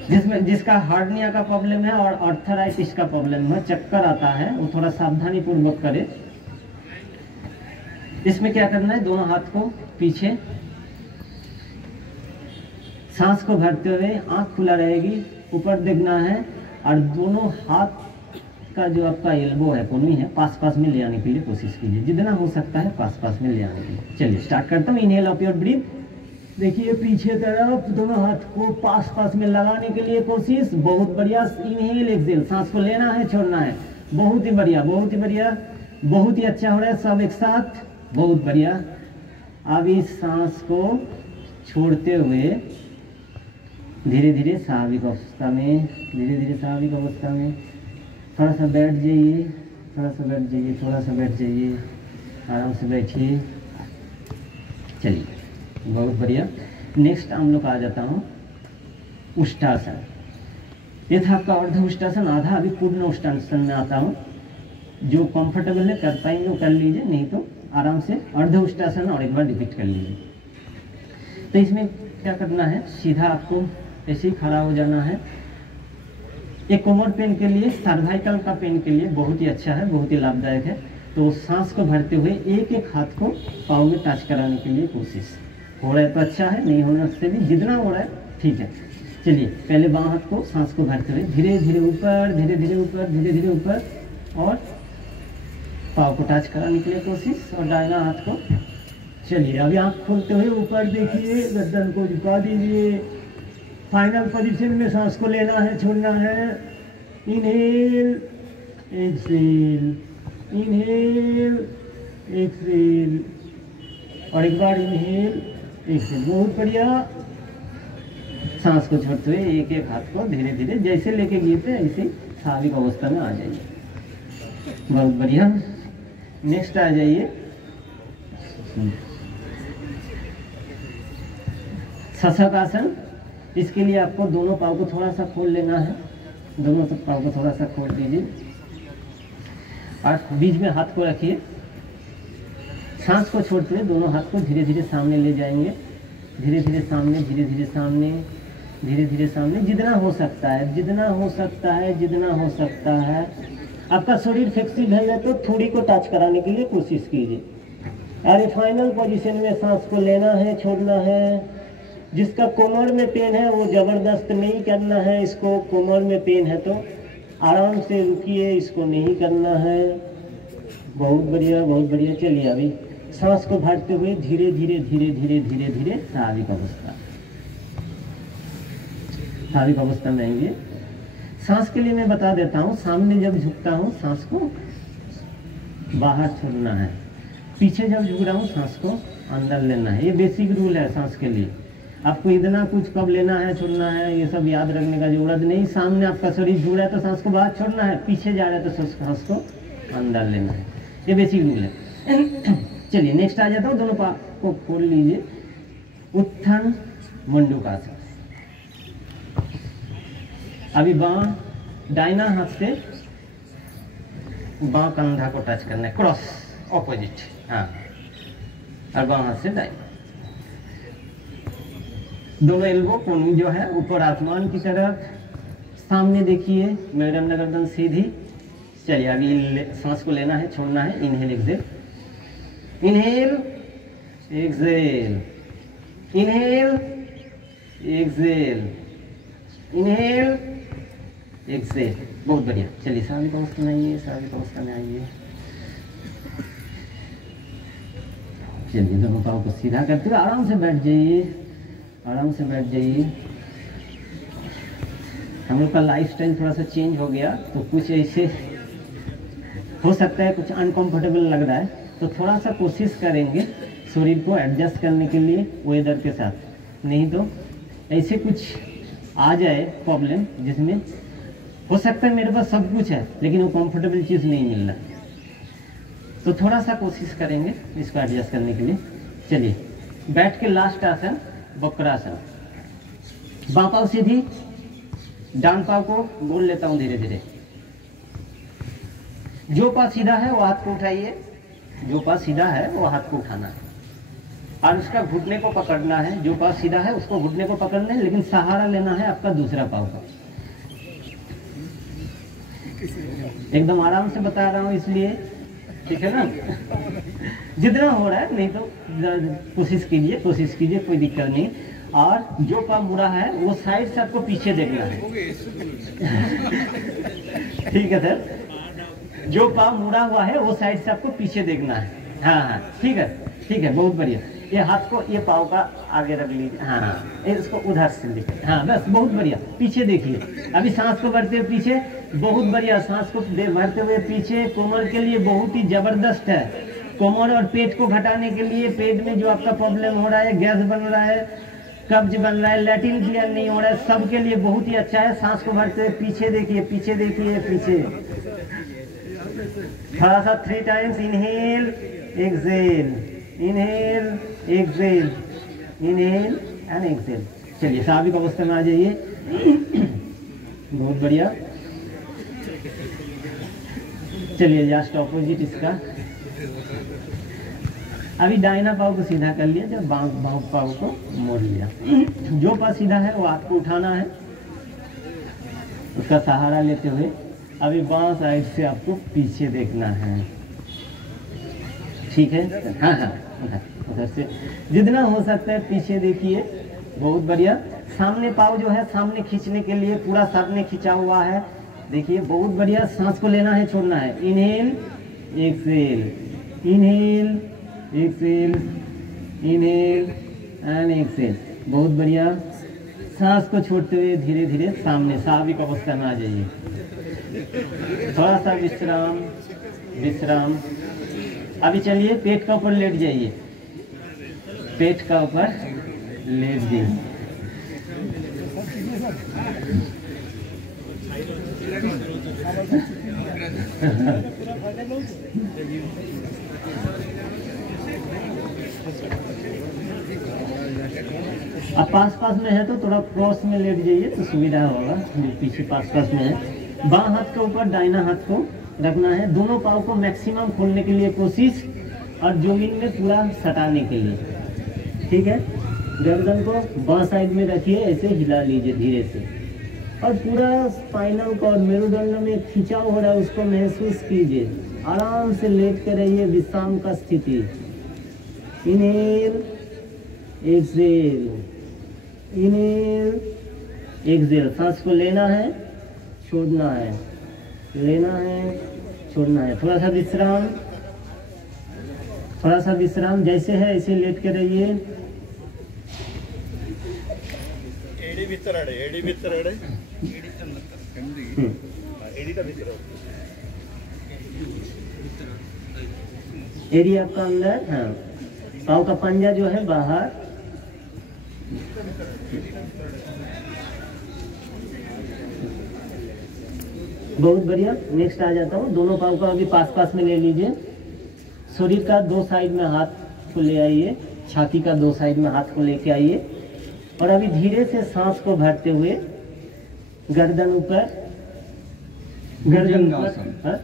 जिसका हार्निया का प्रॉब्लम है और आर्थराइटिस का प्रॉब्लम है, चक्कर आता है, वो थोड़ा सावधानी पूर्वक करे। इसमें क्या करना है, दोनों हाथ को पीछे, सांस को भरते हुए आंख खुला रहेगी, ऊपर देखना है। और दोनों हाथ का जो आपका एल्बो है, कोहनी है, पास में ले आने के लिए कोशिश कीजिए। जितना हो सकता है पास में ले आने के लिए। चलिए स्टार्ट करता हूँ। Inhale of your breathe. देखिए पीछे तरफ दोनों हाथ को पास में लगाने के लिए कोशिश। बहुत बढ़िया। इनहेल, एक्सेल, सांस को लेना है, छोड़ना है। बहुत ही बढ़िया, बहुत ही बढ़िया, बहुत ही अच्छा हो रहा है सब एक साथ। बहुत बढ़िया। अब इस सांस को छोड़ते हुए धीरे धीरे स्वाभाविक अवस्था में, धीरे धीरे स्वाभाविक अवस्था में थोड़ा सा बैठ जाइए, थोड़ा सा बैठ जाइए, थोड़ा सा बैठ जाइए, आराम से बैठिए। चलिए, बहुत बढ़िया। नेक्स्ट हम लोग आ जाता हूँ उष्टासन। ये था आपका अर्ध उष्टासन, आधा। अभी पूर्ण उष्टासन में आता हूँ। जो कंफर्टेबल है कर पाएंगे वो कर लीजिए, नहीं तो आराम से अर्ध उष्टासन और एक बार रिपीट कर लीजिए। तो इसमें क्या करना है, सीधा आपको ऐसे ही खड़ा हो जाना है। एक कोमर पेन के लिए, सर्वाइकल का पेन के लिए बहुत ही अच्छा है, बहुत ही लाभदायक है। तो सांस को भरते हुए एक एक हाथ को पाँव में टच कराने के लिए कोशिश। हो रहा है तो अच्छा है, नहीं होने से भी जितना हो रहा है ठीक है। चलिए, पहले बाएं हाथ को सांस को भरते हुए धीरे धीरे ऊपर, धीरे धीरे ऊपर, धीरे धीरे ऊपर, और पाँव को टच कराने के लिए कोशिश। और दाहिना हाथ को, चलिए अभी आँख खोलते हुए ऊपर देखिए, गर्दन को झुका दीजिए। फाइनल पोजीशन में सांस को लेना है, छोड़ना है। इनहेल, एक्सेल, इनहेल, एक्सेल, और एक बार इनहेल, एक्सेल। बहुत बढ़िया। सांस को छोड़ते हुए एक एक हाथ को धीरे धीरे जैसे लेके गए थे ऐसे स्वाभाविक अवस्था में आ जाइए। बहुत बढ़िया। नेक्स्ट आ जाइए शशक आसन। इसके लिए आपको दोनों पाँव को थोड़ा सा खोल लेना है। दोनों पाँव को थोड़ा सा खोल दीजिए और बीच में हाथ को रखिए। सांस को छोड़ते हुए दोनों हाथ को धीरे धीरे सामने ले जाएंगे। धीरे धीरे सामने, धीरे धीरे सामने, धीरे धीरे सामने, जितना हो सकता है, जितना हो सकता है, जितना हो सकता है। आपका शरीर फ्लेक्सिबल है तो थोड़ी को टच कराने के लिए कोशिश कीजिए। अरे फाइनल पोजीशन में सांस को लेना है, छोड़ना है। जिसका कोमर में पेन है वो जबरदस्त नहीं करना है। इसको कोमर में पेन है तो आराम से रुकिए, इसको नहीं करना है। बहुत बढ़िया, बहुत बढ़िया। चलिए अभी सांस को भरते हुए धीरे धीरे धीरे धीरे धीरे धीरे स्वाभाविक अवस्था, स्वाभाविक अवस्था में आएंगे। सांस के लिए मैं बता देता हूँ, सामने जब झुकता हूँ सांस को बाहर छोड़ना है, पीछे जब झुक रहा हूँ सांस को अंदर लेना है। ये बेसिक रूल है सांस के लिए। आपको इतना कुछ कब लेना है छोड़ना है ये सब याद रखने का जरूरत नहीं। सामने आपका शरीर जुड़ रहा है तो सांस को बाहर छोड़ना है, पीछे जा रहा है तो सांस को अंदर लेना है। ये बेसिक रूल है। चलिए नेक्स्ट आ जाता हूँ, दोनों पाँव को खोल लीजिए। उत्थान मंडूकासन। अभी बाँ दाहिना हाथ से बाँ कंधा को टच करना है, क्रॉस ऑपोजिट, हाँ, और बाँ हाथ से दाहिना। दोनों एल्बो कोनी जो है ऊपर आसमान की तरफ, सामने देखिए, मेरुदंड गर्दन सीधी। चलिए अभी सांस को लेना है छोड़ना है। Inhale exhale, inhale exhale, inhale exhale, inhale exhale. बहुत बढ़िया। चलिए स्वाभाविक अवस्था में आइए, स्वाभाविक अवस्था में आइए। चलिए दोनों पाँव को सीधा करते हुए आराम से बैठ जाइए, आराम से बैठ जाइए। हम लोग का लाइफ स्टाइल थोड़ा सा चेंज हो गया तो कुछ ऐसे हो सकता है, कुछ अनकंफर्टेबल लग रहा है, तो थोड़ा सा कोशिश करेंगे शरीर को एडजस्ट करने के लिए वेदर के साथ। नहीं तो ऐसे कुछ आ जाए प्रॉब्लम जिसमें हो सकता है मेरे पास सब कुछ है लेकिन वो कंफर्टेबल चीज़ नहीं मिल रहा, तो थोड़ा सा कोशिश करेंगे इसको एडजस्ट करने के लिए। चलिए बैठ के लास्ट आसन वक्रासन। बाँ पाँव सीधी, डान पाँव को बोल लेता हूँ धीरे धीरे। जो पाँव सीधा है वो हाथ को उठाइए, जो पाँव सीधा है वो हाथ को उठाना है और उसका घुटने को पकड़ना है। जो पाँव सीधा है उसको घुटने को पकड़ना है, लेकिन सहारा लेना है आपका दूसरा पाँव का। एकदम आराम से बता रहा हूँ इसलिए, ठीक है ना। जितना हो रहा है, नहीं तो कोशिश कीजिए, कोशिश कीजिए, कोई दिक्कत नहीं। और जो पाँव मुड़ा है वो साइड से आपको पीछे देखना है। ठीक है सर, जो पाँव मुड़ा हुआ है वो साइड से आपको पीछे देखना है। हाँ हाँ ठीक है, ठीक है, बहुत बढ़िया। ये हाथ को ये पाँव का आगे रख लीजिए। हाँ हाँ, इसको उधर से देखिए। हाँ बस, बहुत बढ़िया। पीछे देखिए, अभी सांस को भरते हुए पीछे, बहुत बढ़िया। सांस को भरते हुए पीछे। कोमर के लिए बहुत ही जबरदस्त है। कोमर और पेट को घटाने के लिए, पेट में जो आपका प्रॉब्लम हो रहा है, गैस बन रहा है, कब्ज बन रहा है, लैट्रिन क्लियर नहीं हो रहा है, सबके लिए बहुत ही अच्छा है। सांस को भरते हुए पीछे देखिए, पीछे देखिए, पीछे। थोड़ा सा 3 times. Inhale exhale, inhale exhale, inhale and exhale. चलिए स्वाभाविक अवस्था में आ जाइए। बहुत बढ़िया। चलिए जस्ट ऑपोजिट इसका। अभी दाहिना पाँव को सीधा कर लिया, जब बाम पाँव को मोड़ लिया। जो पाँव सीधा है वो हाथ को उठाना है, उसका सहारा लेते हुए। अभी बाँ साइड से आपको पीछे देखना है, ठीक है। हाँ हाँ, उधर से जितना हो सकता है पीछे देखिए। बहुत बढ़िया। सामने पाँव जो है सामने खींचने के लिए पूरा सामने खींचा हुआ है, देखिए। बहुत बढ़िया। सांस को लेना है छोड़ना है। Inhale exhale, inhale exhale, inhale and exhale. बहुत बढ़िया। सांस को छोड़ते हुए धीरे धीरे सामने स्वाभाविक अवस्था में आ जाइए। थोड़ा सा विश्राम, विश्राम। अभी चलिए पेट का ऊपर लेट जाइए, पेट का ऊपर लेट जाइए। अब पास पास में है तो थोड़ा क्रॉस में लेट जाइए तो सुविधा होगा। पीछे पास पास में है। बाएं हाथ के ऊपर दाहिना हाथ को रखना है। दोनों पाँव को मैक्सिमम खोलने के लिए कोशिश, और जमीन में पूरा सटाने के लिए, ठीक है। गर्दन को बाएं साइड में रखिए, ऐसे हिला लीजिए धीरे से, और पूरा स्पाइनल कॉर्ड मेरुदंड में खिंचाव हो रहा है उसको महसूस कीजिए। आराम से लेट कर रहिए, विश्राम का स्थिति। Inhale exhale, inhale exhale. सांस को लेना है छोड़ना है, लेना है छोड़ना है। थोड़ा सा विश्राम, थोड़ा सा विश्राम। जैसे है ऐसे लेट के रहिए। एडी भीतर आड़े, एडी भीतर आड़े, एडी आपका अंदर। हाँ, पाँव का पंजा जो है बाहर, बहुत बढ़िया। नेक्स्ट आ जाता हूँ। दोनों पाँव को अभी पास पास में ले लीजिए। शरीर का दो साइड में हाथ को ले आइए, छाती का दो साइड में हाथ को लेके आइए और अभी धीरे से सांस को भरते हुए गर्दन ऊपर, गर्दन भुजंगासन। ऊपर,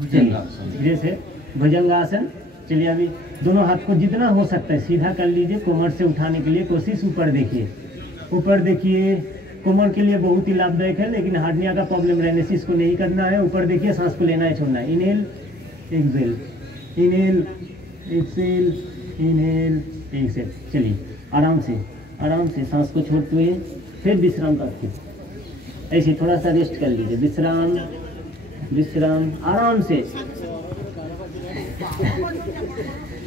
भुजंगासन। धीरे से भुजंगासन। चलिए अभी दोनों हाथ को जितना हो सकता है सीधा कर लीजिए। कोमर से उठाने के लिए कोशिश, ऊपर देखिए, ऊपर देखिए। कोमर के लिए बहुत ही लाभदायक है, लेकिन हार्निया का प्रॉब्लम रहने से इसको नहीं करना है। ऊपर देखिए, सांस को लेना है, छोड़ना है। Inhale exhale, inhale exhale, inhale Excel. चलिए आराम से सांस को छोड़ते हुए फिर विश्राम करते, ऐसे थोड़ा सा रेस्ट कर लीजिए। विश्राम विश्राम, आराम से।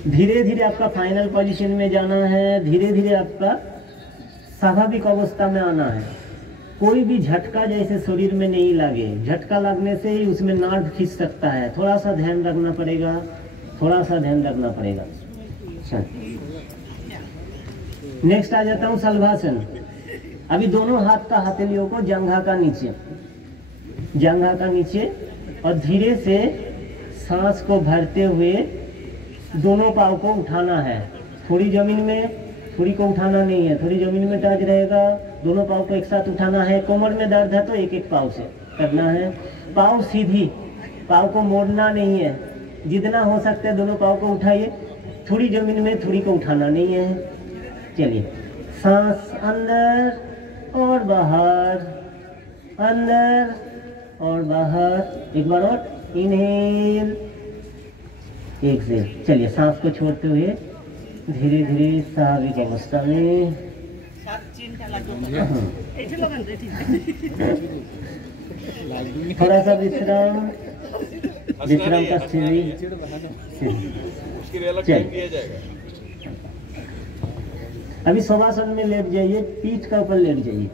धीरे धीरे आपका फाइनल पोजीशन में जाना है, धीरे धीरे आपका स्वाभाविक अवस्था में आना है। कोई भी झटका जैसे शरीर में नहीं लगे, झटका लगने से ही उसमें नार्व खींच सकता है। थोड़ा सा ध्यान रखना पड़ेगा, थोड़ा सा ध्यान रखना पड़ेगा। नेक्स्ट आ जाता हूँ शलभासन। अभी दोनों हाथ का हथेलियों को जंघा का नीचे, जंघा का नीचे, और धीरे से सांस को भरते हुए दोनों पाँव को उठाना है। थोड़ी जमीन में, थोड़ी को उठाना नहीं है, थोड़ी जमीन में टच रहेगा। दोनों पाँव को एक साथ उठाना है। कोमर में दर्द है तो एक एक पाँव से करना है। पाँव सीधी, पाँव को मोड़ना नहीं है। जितना हो सकता है दोनों पाँव को उठाइए। थोड़ी जमीन में, थोड़ी को उठाना नहीं है। चलिए सांस अंदर और बाहर, अंदर और बाहर। एक बार और, इनहेल एक्सेल। चलिए सांस को छोड़ते हुए धीरे धीरे स्वाभाविक अवस्था में। थोड़ा सा विश्राम, विश्राम का शरीर। अभी शवासन में लेट जाइए, पीठ का ऊपर लेट जाइए,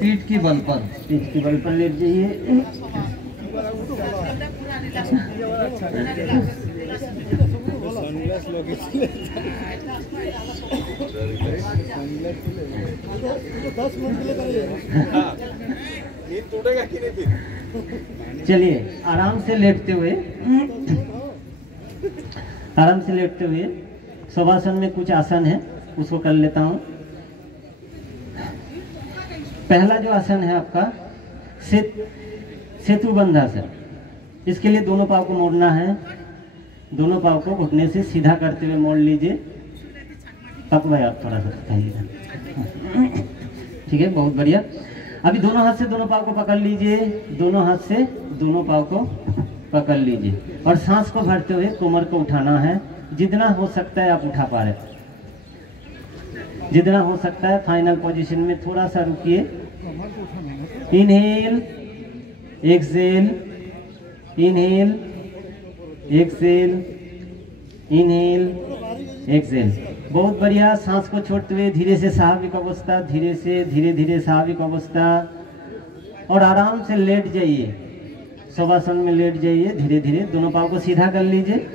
पीठ की बल पर, पीठ की बल पर लेट जाइए। चलिए आराम से लेटते हुए, आराम से लेटते हुए शवासन में कुछ आसन है, उसको कर लेता हूँ। पहला जो आसन है आपका सेतुबंधासन। इसके लिए दोनों पाँव को मोड़ना है। दोनों पाँव को घुटने से सीधा करते हुए मोड़ लीजिए। पक भाई आप थोड़ा सा बताइएगा, ठीक है, बहुत बढ़िया। अभी दोनों हाथ से दोनों पाँव को पकड़ लीजिए, दोनों हाथ से दोनों पाँव को पकड़ लीजिए और सांस को भरते हुए कमर को उठाना है। जितना हो सकता है आप उठा पा रहे, जितना हो सकता है। फाइनल पोजीशन में थोड़ा सा रुकिए। Inhale exhale, inhale exhale, inhale exhale. बहुत बढ़िया। सांस को छोड़ते हुए धीरे से स्वाभाविक अवस्था, धीरे से धीरे धीरे स्वाभाविक अवस्था, और आराम से लेट जाइए। शवासन में लेट जाइए धीरे धीरे। दोनों पाँव को सीधा कर लीजिए,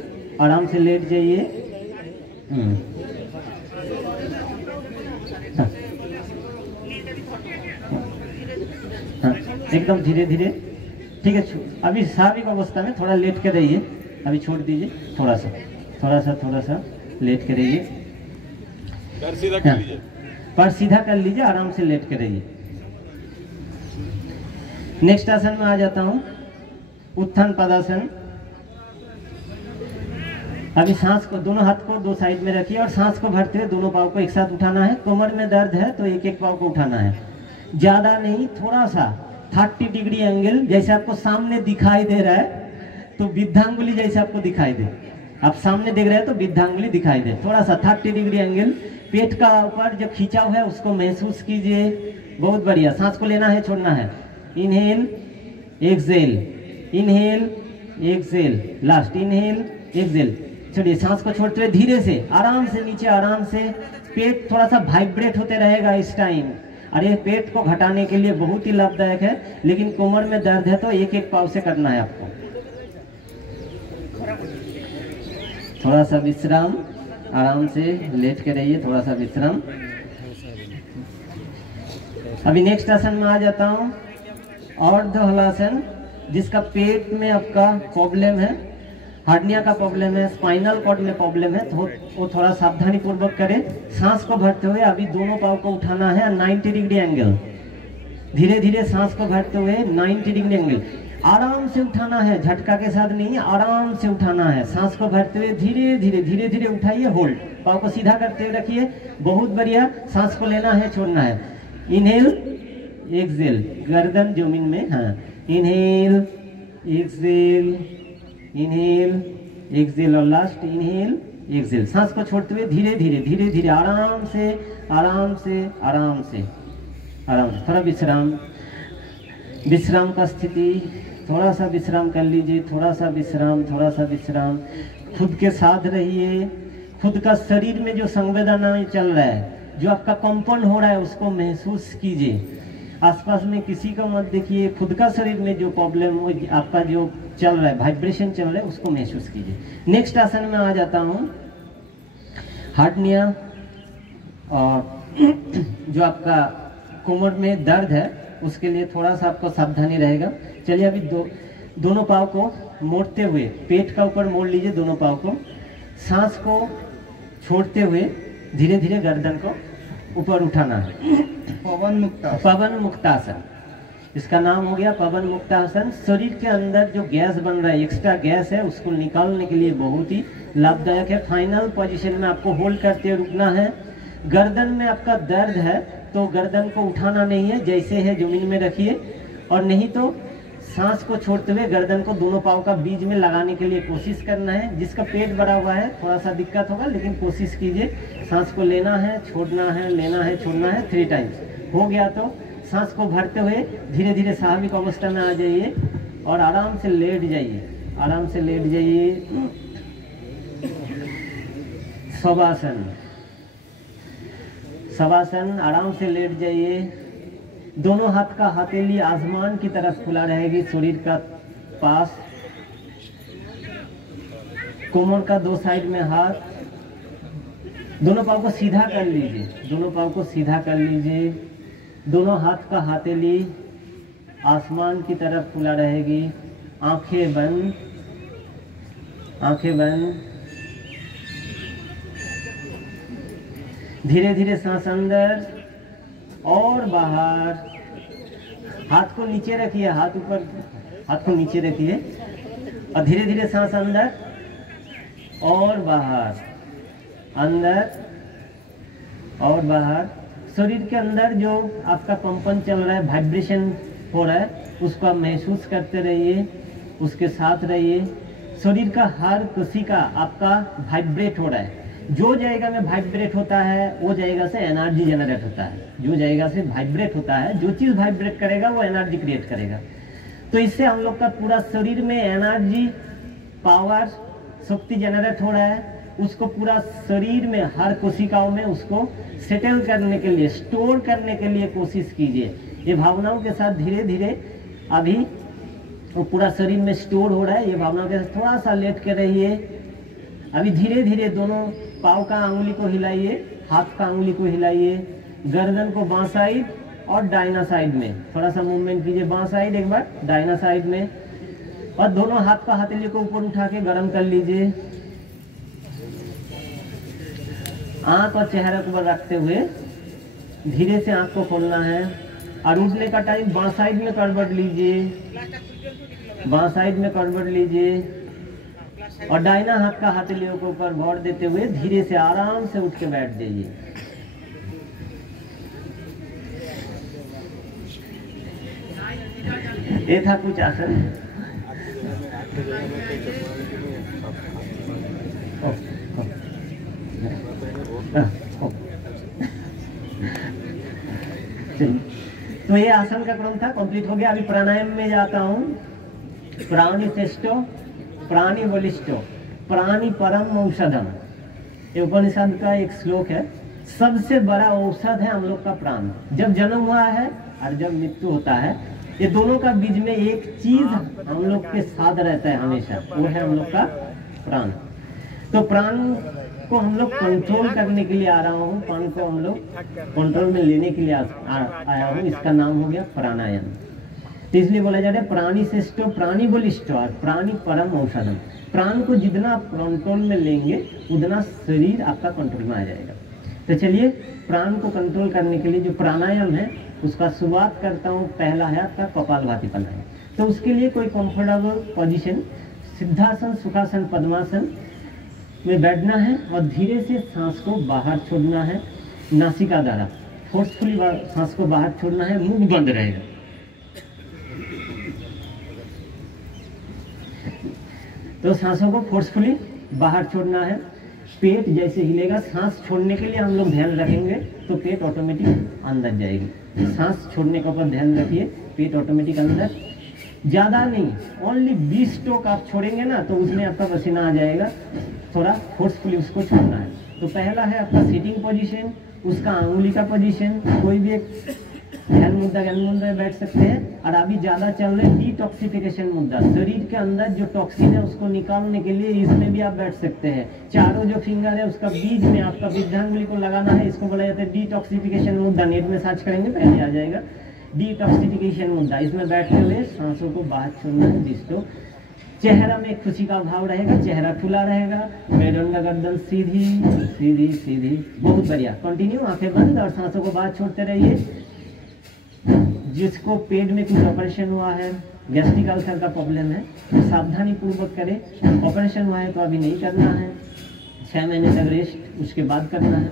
आराम से लेट जाइए। हाँ, एकदम धीरे धीरे, ठीक है। अभी स्वाभाविक अवस्था में थोड़ा लेट के रहिए। अभी छोड़ दीजिए, थोड़ा सा थोड़ा सा थोड़ा सा लेट के रहिए। पैर सीधा कर लीजिए, पैर सीधा कर लीजिए, आराम से लेट के रहिए। नेक्स्ट आसन में आ जाता हूँ, उत्थान पदासन। अभी सांस को, दोनों हाथ को दो साइड में रखिए और सांस को भरते हुए दोनों पाँव को एक साथ उठाना है। कमर में दर्द है तो एक एक पाँव को उठाना है, ज्यादा नहीं, थोड़ा सा 30 डिग्री एंगल जैसे आपको सामने दिखाई दे रहा है, तो विद्धांगुली जैसे आपको दिखाई दे, आप सामने देख रहे हैं तो विद्धांगुली दिखाई दे। थोड़ा सा 30 डिग्री एंगल, पेट का ऊपर जो खिंचाव है उसको महसूस कीजिए। बहुत बढ़िया। सांस को लेना है, छोड़ना है। Inhale exhale, inhale Excel, last inhale exhale. चलिए सांस को छोड़ते हुए धीरे से आराम से नीचे, आराम से। पेट थोड़ा सा वाइब्रेट होते रहेगा इस टाइम, और ये पेट को घटाने के लिए बहुत ही लाभदायक है। लेकिन कमर में दर्द है तो एक एक पाँव से करना है आपको। थोड़ा सा विश्राम, आराम से लेट के रहिए, थोड़ा सा विश्राम। अभी नेक्स्ट आसन में आ जाता हूँ, अर्ध हलासन। जिसका पेट में आपका प्रॉब्लम है, हार्निया का प्रॉब्लम है, स्पाइनल कॉर्ड में प्रॉब्लम है, तो वो थोड़ा सावधानी पूर्वक करें। सांस को भरते हुए अभी दोनों पाँव को उठाना है 90 डिग्री एंगल। धीरे धीरे सांस को भरते हुए 90 डिग्री एंगल आराम से उठाना है, झटका के साथ नहीं, आराम से उठाना है। सांस को भरते हुए धीरे धीरे उठाइए, होल्ड, पाँव को सीधा करते हुए रखिए, बहुत बढ़िया। सांस को लेना है, छोड़ना है। इनहेल एक्सहेल, गर्दन जमीन में, हाँ, इनहेल एक्सहेल, इनहेल एक्सहेल और लास्ट इनहेल एक्सहेल। सांस को छोड़ते हुए धीरे धीरे आराम से आराम से आराम से आराम से। थोड़ा विश्राम का स्थिति, थोड़ा सा विश्राम कर लीजिए, थोड़ा सा विश्राम। खुद के साथ रहिए, खुद का शरीर में जो संवेदनाएं चल रहा है, जो आपका कंपन हो रहा है, उसको महसूस कीजिए। आसपास में किसी को मत देखिए, खुद का शरीर में जो प्रॉब्लम हो, आपका जो चल रहा है, वाइब्रेशन चल रहा है, उसको महसूस कीजिए। नेक्स्ट आसन में आ जाता हूँ, हार्निया और जो आपका कमर में दर्द है, उसके लिए थोड़ा सा आपको सावधानी रहेगा। चलिए अभी दोनों पाँव को मोड़ते हुए पेट का ऊपर मोड़ लीजिए, दोनों पाँव को। सांस को छोड़ते हुए धीरे धीरे गर्दन को ऊपर उठाना है। पवन मुक्तासन, इसका नाम हो गया पवन मुक्तासन। शरीर के अंदर जो गैस बन रहा है, एक्स्ट्रा गैस है, उसको निकालने के लिए बहुत ही लाभदायक है। फाइनल पोजीशन में आपको होल्ड करते हुए रुकना है। गर्दन में आपका दर्द है तो गर्दन को उठाना नहीं है, जैसे है जमीन में रखिए, और नहीं तो सांस को छोड़ते हुए गर्दन को दोनों पाँव का बीच में लगाने के लिए कोशिश करना है। जिसका पेट भरा हुआ है थोड़ा सा दिक्कत होगा, लेकिन कोशिश कीजिए। सांस को लेना है, छोड़ना है, लेना है, छोड़ना है 3 टाइम्स। हो गया तो सांस को भरते हुए धीरे धीरे स्वाभाविक अवस्था में आ जाइए और आराम से लेट जाइए, आराम से लेट जाइए। शवासन, आराम से लेट जाइए। दोनों हाथ का हथेली आसमान की तरफ खुला रहेगी, शरीर का पास। कोमर का 2 साइड में हाथ, दोनों पाँव को सीधा कर लीजिए, दोनों पाँव को सीधा कर लीजिए। दोनों हाथ का हथेली आसमान की तरफ खुला रहेगी। आंखें बंद, आंखें बंद। धीरे धीरे सांस अंदर और बाहर। हाथ को नीचे रखिए, हाथ ऊपर, हाथ को नीचे रखिए और धीरे धीरे सांस अंदर और बाहर, अंदर और बाहर। शरीर के अंदर जो आपका कंपन चल रहा है, वाइब्रेशन हो रहा है, उसको आप महसूस करते रहिए, उसके साथ रहिए। शरीर का हर कोशिका आपका वाइब्रेट हो रहा है। जो जगह में वाइब्रेट होता है वो जगह से एनर्जी जनरेट होता है। जो जगह से वाइब्रेट होता है, जो चीज़ वाइब्रेट करेगा वो एनर्जी क्रिएट करेगा। तो इससे हम लोग का पूरा शरीर में एनर्जी, पावर, शक्ति जनरेट हो रहा है। उसको पूरा शरीर में हर कोशिकाओं में उसको सेटल करने के लिए, स्टोर करने के लिए कोशिश कीजिए। ये भावनाओं के साथ धीरे धीरे अभी वो पूरा शरीर में स्टोर हो रहा है। ये भावनाओं के साथ थोड़ा सा लेट के रहिए। अभी धीरे धीरे दोनों पाँव का अंगुली को हिलाइए, हाथ का अंगुली को हिलाइए। गर्दन को बाँ साइड और दाहिना साइड में थोड़ा सा मूवमेंट कीजिए। बाँ साइड एक बार, दाहिना साइड में, और दोनों हाथ का हथेली को ऊपर उठा के गर्म कर लीजिए। आंख और चेहरा को ऊपर रखते हुए धीरे से आंख को खोलना है। और उठने का टाइम बाँ साइड में करवट लीजिए, बाँ साइड में करवट लीजिए और दाहिना हाथ का हथेलियों को ऊपर भर देते हुए धीरे से आराम से उठ के बैठ जाइए। ये था कुछ आसन। तो ये आसन का क्रम था, कंप्लीट हो गया। अभी प्राणायाम में जाता हूँ। प्राणी श्रेष्ठो प्राणी बलिष्ठो प्राणी परम औषधम, ये उपनिषद का एक श्लोक है। सबसे बड़ा औषध है हम लोग का प्राण। जब जन्म हुआ है और जब मृत्यु होता है, ये दोनों का बीच में एक चीज हम लोग के साथ रहता है हमेशा, वो है हम लोग का प्राण। तो प्राण को हम लोग कंट्रोल करने के लिए आ रहा हूँ, प्राण को हम लोग कंट्रोल में लेने के लिए आया हूँ। इसका नाम हो गया प्राणायाम। तो इसलिए बोला जाता है प्राणी श्रेष्ठो प्राणी बलिष्ठो और प्राणी परम औषधम। प्राण को जितना आप कंट्रोल में लेंगे उतना शरीर आपका कंट्रोल में आ जाएगा। तो चलिए प्राण को कंट्रोल करने के लिए जो प्राणायाम है उसका शुरुआत करता हूँ। पहला है आपका कपालभाति प्राणायाम। तो उसके लिए कोई कंफर्टेबल पोजीशन, सिद्धासन, सुखासन, पद्मासन में बैठना है और धीरे से सांस को बाहर छोड़ना है। नासिका द्वारा फोर्सफुली सांस को बाहर छोड़ना है, मुंह बंद रहेगा। तो सांसों को फोर्सफुली बाहर छोड़ना है। पेट जैसे हिलेगा, सांस छोड़ने के लिए हम लोग ध्यान रखेंगे तो पेट ऑटोमेटिक अंदर जाएगी। सांस छोड़ने के ऊपर ध्यान रखिए, पेट ऑटोमेटिक अंदर। ज़्यादा नहीं, ओनली 20 स्ट्रोक आप छोड़ेंगे ना तो उसमें आपका पसीना आ जाएगा। थोड़ा फोर्सफुली उसको छोड़ना है। तो पहला है आपका सिटिंग पोजीशन, उसका अंगुली का पोजीशन, कोई भी एक ध्यान मुद्रा में बैठ सकते हैं। और अभी ज़्यादा चल रहे डिटॉक्सिफिकेशन मुद्रा, शरीर के अंदर जो टॉक्सिन है उसको निकालने के लिए इसमें भी आप बैठ सकते हैं। चारों जो फिंगर है उसका बीच में आपका विद्यांगुली को लगाना है। इसको बोला जाता है डिटॉक्सिफिकेशन मुद्रा। नेट में सर्च करेंगे पहले आ जाएगा डिटॉक्सिफिकेशन मुद्रा। इसमें बैठते हुए सांसों को बाहर छोड़ना है। जिसको चेहरा में खुशी का भाव रहेगा, चेहरा खुला रहेगा, मेरुदंड गर्दन सीधी सीधी सीधी। बहुत बढ़िया, कंटिन्यू, आंखें बंद और सांसों को बाहर छोड़ते रहिए। जिसको पेट में कुछ ऑपरेशन हुआ है, गैस्ट्रिक अल्सर का प्रॉब्लम है, तो सावधानी पूर्वक करें। ऑपरेशन हुआ है तो अभी नहीं करना है, 6 महीने तक रेस्ट, उसके बाद करना है।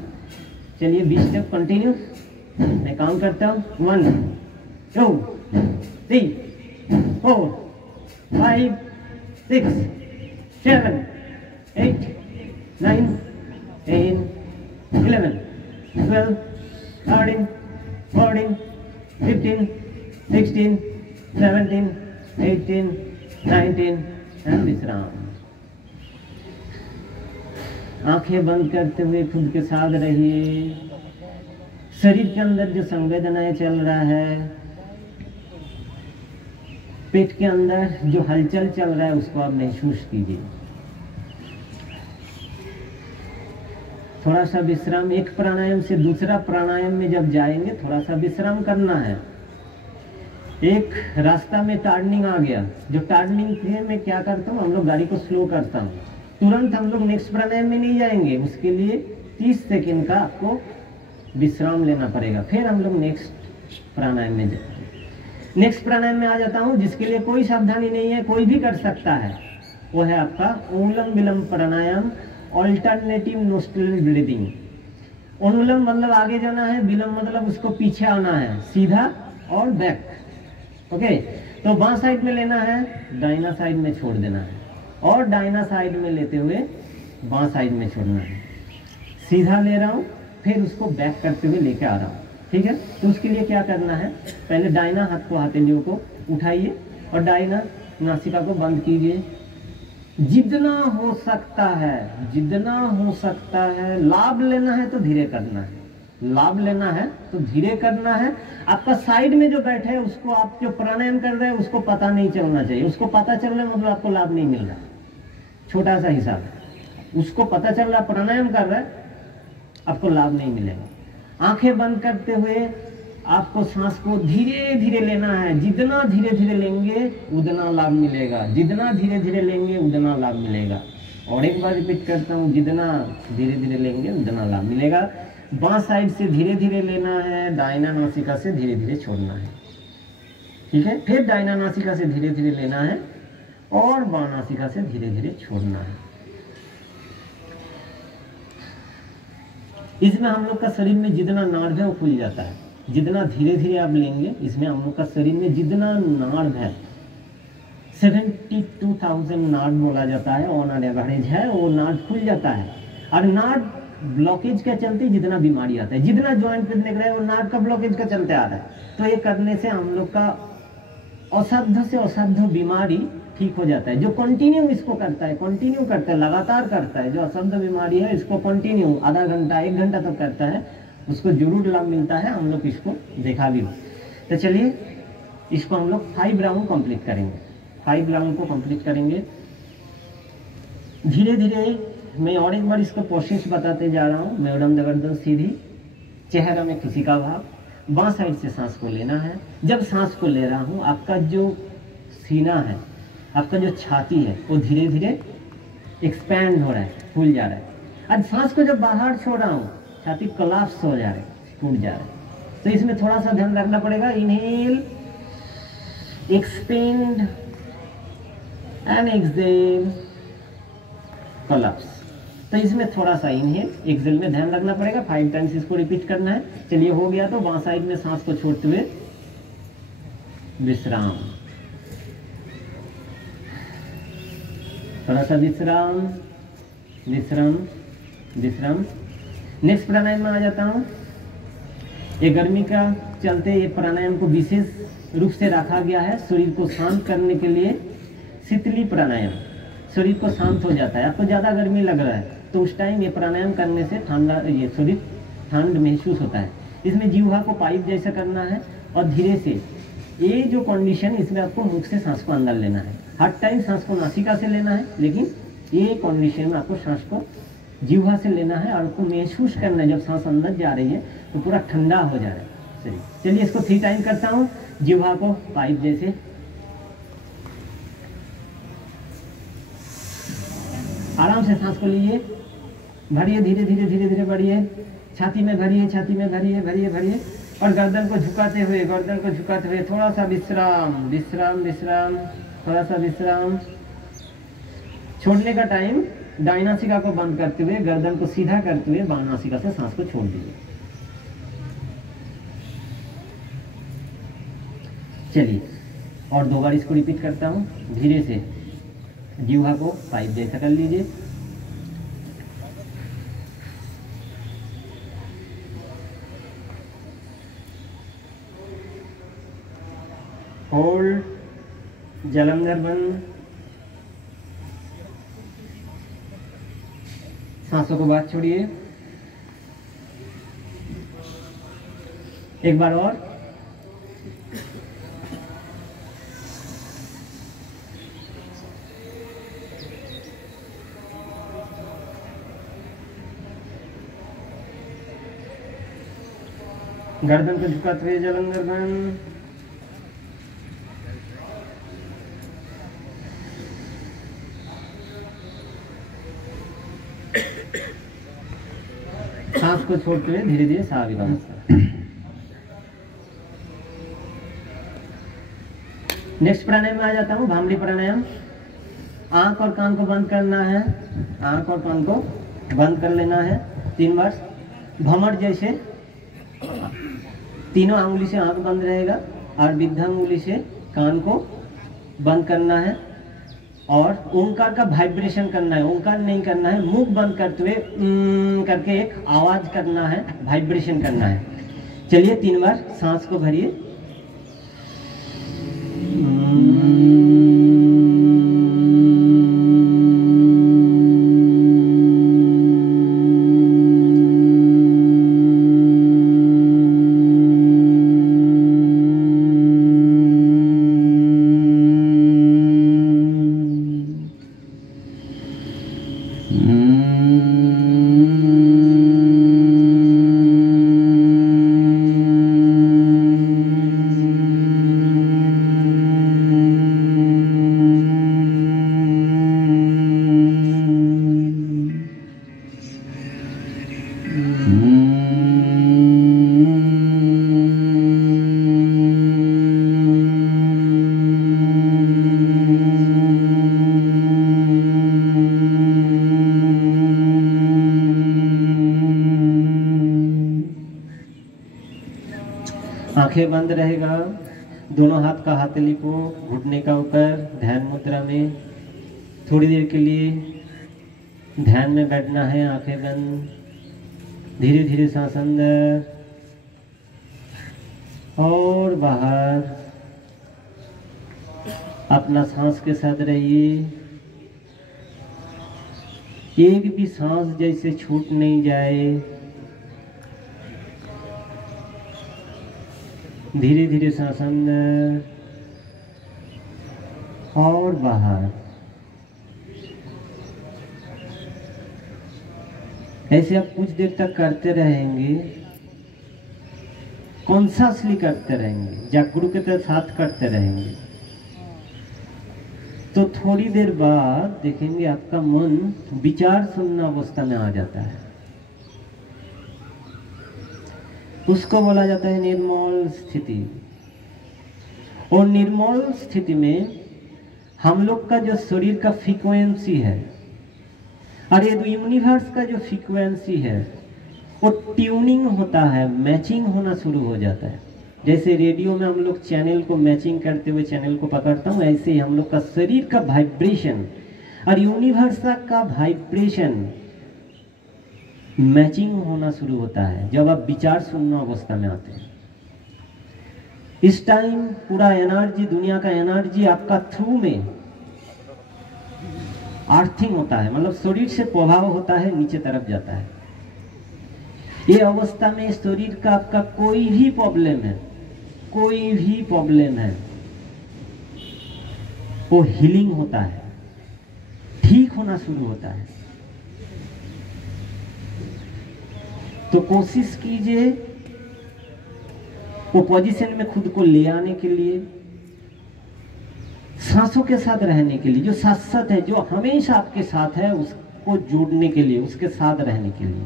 चलिए 20 स्टेप कंटिन्यू, मैं काउंट करता हूँ। 1 2 3 4 5 6 7 8 9 10 11 12 13 14 15 16 17 18 19 एंड विश्राम। आंखें बंद करते हुए खुद के साथ रहिए। शरीर के अंदर जो संवेदनाएं चल रहा है, पेट के अंदर जो हलचल चल रहा है उसको आप महसूस कीजिए। थोड़ा सा विश्राम, एक प्राणायाम से दूसरा प्राणायाम में जब जाएंगे थोड़ा सा विश्राम करना है। एक रास्ता में टर्निंग आ गया, जो टर्निंग में क्या करता हूँ, हम लोग गाड़ी को स्लो करता हूँ, तुरंत हम लोग नेक्स्ट प्राणायाम में नहीं जाएंगे। उसके लिए 30 सेकेंड का आपको विश्राम लेना पड़ेगा, फिर हम लोग नेक्स्ट प्राणायाम में जाएंगे। नेक्स्ट प्राणायाम में आ जाता हूँ, जिसके लिए कोई सावधानी नहीं है, कोई भी कर सकता है। वो है आपका अनुलोम विलोम प्राणायाम, ऑल्टरनेटिव नोस्ट्रल ब्रीदिंग। अनुलोम मतलब आगे जाना है, विलोम मतलब उसको पीछे आना है, सीधा और बैक। ओके, तो बां साइड में लेना है, दाहिना साइड में छोड़ देना है, और दाहिना साइड में लेते हुए बां साइड में छोड़ना है। सीधा ले रहा हूँ, फिर उसको बैक करते हुए लेके आ रहा हूँ। ठीक है, तो उसके लिए क्या करना है, पहले दाहिना हाथ को, हथेलियों को उठाइए और दाहिना नासिका को बंद कीजिए। जितना हो सकता है, जितना हो सकता है, लाभ लेना है तो धीरे करना है, लाभ लेना है तो धीरे करना है। आपका साइड में जो बैठे है उसको, आप जो प्राणायाम कर रहे हैं उसको पता नहीं चलना चाहिए। उसको पता चल रहा है मतलब आपको लाभ नहीं मिल रहा। छोटा सा हिसाब है, उसको पता चल रहा प्राणायाम कर रहा है, आपको लाभ नहीं मिलेगा। आंखें बंद करते हुए आपको सांस को धीरे धीरे लेना है। जितना धीरे धीरे लेंगे उतना लाभ मिलेगा, जितना धीरे धीरे लेंगे उतना लाभ मिलेगा। और एक बार रिपीट करता हूँ, जितना धीरे धीरे लेंगे उतना लाभ मिलेगा। बां साइड से धीरे धीरे लेना है, दाहिना नासिका से धीरे धीरे छोड़ना है। ठीक है, फिर दाहिना नासिका से धीरे धीरे लेना है और बां नासिका से धीरे धीरे छोड़ना है। इसमें हम लोग का शरीर में जितना नार्व है वो खुल जाता है। जितना धीरे धीरे आप लेंगे, इसमें हम लोग का शरीर में जितना नार्व है, 72,000 नार्व बोला जाता है, ऑन एन एवरेज है, वो नार्व खुल जाता है। और नार्व ब्लॉकेज के चलते जितना बीमारी आता है, जितना ज्वाइंट पे देख रहे हैं वो नार्व का ब्लॉकेज का चलते आ रहा है। तो ये करने से हम लोग का असाध्य से असाध्य बीमारी ठीक हो जाता है। जो कंटिन्यू इसको करता है, कंटिन्यू करता है, लगातार करता है, जो असाध्य बीमारी है इसको कंटिन्यू आधा घंटा 1 घंटा तक करता है, उसको जरूर लाभ मिलता है। हम लोग इसको देखा भी हो। तो चलिए इसको हम लोग 5 राउंड कंप्लीट करेंगे। 5 राउंड को कंप्लीट करेंगे। धीरे धीरे मैं और एक बार इसका प्रोसेस बताते जा रहा हूँ। मैडम गर्दन सीधी, चेहरा में खुशी का भाव, बाँ साइड से सांस को लेना है। जब सांस को ले रहा हूँ, आपका जो सीना है, आपका जो छाती है, वो धीरे धीरे एक्सपैंड हो रहा है, फूल जा रहा है। आज सांस को जब बाहर छोड़ रहा हूँ, छाती कोलैप्स हो जा रहा है, टूट जा रहा है। तो इसमें थोड़ा सा ध्यान रखना पड़ेगा। Inhale, expand and exhale, collapse. तो इसमें थोड़ा सा इनहेल एक्सहेल में ध्यान रखना पड़ेगा। 5 टाइम्स इसको रिपीट करना है। चलिए, हो गया। तो बां साइड में सांस को छोड़ते हुए विश्राम, थोड़ा सा विश्राम, विश्राम, विश्राम। नेक्स्ट प्राणायाम में आ जाता हूँ। ये गर्मी का चलते ये प्राणायाम को विशेष रूप से रखा गया है शरीर को शांत करने के लिए। शीतली प्राणायाम, शरीर को शांत हो जाता है। आपको ज़्यादा गर्मी लग रहा है तो उस टाइम ये प्राणायाम करने से ठंडा, ये शरीर ठंड महसूस होता है। इसमें जीवा को पाइप जैसा करना है और धीरे से, ये जो कंडीशन, इसमें आपको मुख से सांस को अंदर लेना है। हर टाइम सांस को नासिका से लेना है, लेकिन ये कंडीशन में आपको सांस को जीवा से लेना है और आपको महसूस करना है जब सांस अंदर जा रही है तो पूरा ठंडा हो जा रहा है शरीर। चलिए, इसको 3 टाइम करता हूँ। जीवा को पाइप जैसे, आराम से सांस को लीजिए, भरिए, धीरे धीरे धीरे धीरे बढ़िए, छाती में भरिए, छाती में भरिए, भरिए भरिए, और गर्दन को झुकाते हुए, गर्दन को झुकाते हुए थोड़ा सा विश्राम, विश्राम, विश्राम, थोड़ा सा विश्राम। छोड़ने का टाइम दाहिनी नासिका को बंद करते हुए, गर्दन को सीधा करते हुए बाईं नासिका से सांस को छोड़ दीजिए। चलिए, और 2 बार इसको रिपीट करता हूँ। धीरे से जीवा को पाइप जैसा कर लीजिए, होल्ड, जलंधर बंद, सांसों को बाहर छोड़िए। एक बार और, गर्दन को झुकाते हुए जलंधर बंद, सांस को छोड़ते हुए धीरे धीरे साविधानस्कर। नेक्स्ट प्राणायाम में आ जाता हूँ, भामरी प्राणायाम। आंख और कान को बंद करना है, आंख और कान को बंद कर लेना है 3 बार। भमर जैसे तीनों अंगुली से आंख बंद रहेगा और विद्या अंगुली से कान को बंद करना है और ओंकार का वाइब्रेशन करना है। ओंकार नहीं करना है, मुख बंद करते हुए करके एक आवाज करना है, वाइब्रेशन करना है। चलिए, 3 बार सांस को भरिए। आंखें बंद रहेगा, दोनों हाथ का हथेली को घुटने का ऊपर ध्यान मुद्रा में थोड़ी देर के लिए ध्यान में बैठना है। आंखें बंद, धीरे धीरे सांस अंदर और बाहर। अपना सांस के साथ रहिए, एक भी सांस जैसे छूट नहीं जाए। धीरे धीरे सांस अंदर और बाहर। ऐसे आप कुछ देर तक करते रहेंगे, कॉन्शियसली करते रहेंगे, जागरूक के साथ करते रहेंगे, तो थोड़ी देर बाद देखेंगे आपका मन विचार शून्य अवस्था में आ जाता है। उसको बोला जाता है निर्मल स्थिति। और निर्मल स्थिति में हम लोग का जो शरीर का फ्रीक्वेंसी है और ये यूनिवर्स का जो फ्रीक्वेंसी है वो ट्यूनिंग होता है, मैचिंग होना शुरू हो जाता है। जैसे रेडियो में हम लोग चैनल को मैचिंग करते हुए चैनल को पकड़ता हूँ, ऐसे ही हम लोग का शरीर का वाइब्रेशन और यूनिवर्स का वाइब्रेशन मैचिंग होना शुरू होता है जब आप विचार शून्य अवस्था में आते हैं। इस टाइम पूरा एनर्जी, दुनिया का एनर्जी आपका थ्रू में आर्थिंग होता है, मतलब शरीर से प्रभाव होता है, नीचे तरफ जाता है। ये अवस्था में शरीर का आपका कोई भी प्रॉब्लम है, कोई भी प्रॉब्लम है, वो हीलिंग होता है, ठीक होना शुरू होता है। तो कोशिश कीजिए वो पोजीशन में खुद को ले आने के लिए, सांसों के साथ रहने के लिए, जो शाश्वत है, जो हमेशा आपके साथ है, उसको जोड़ने के लिए, उसके साथ रहने के लिए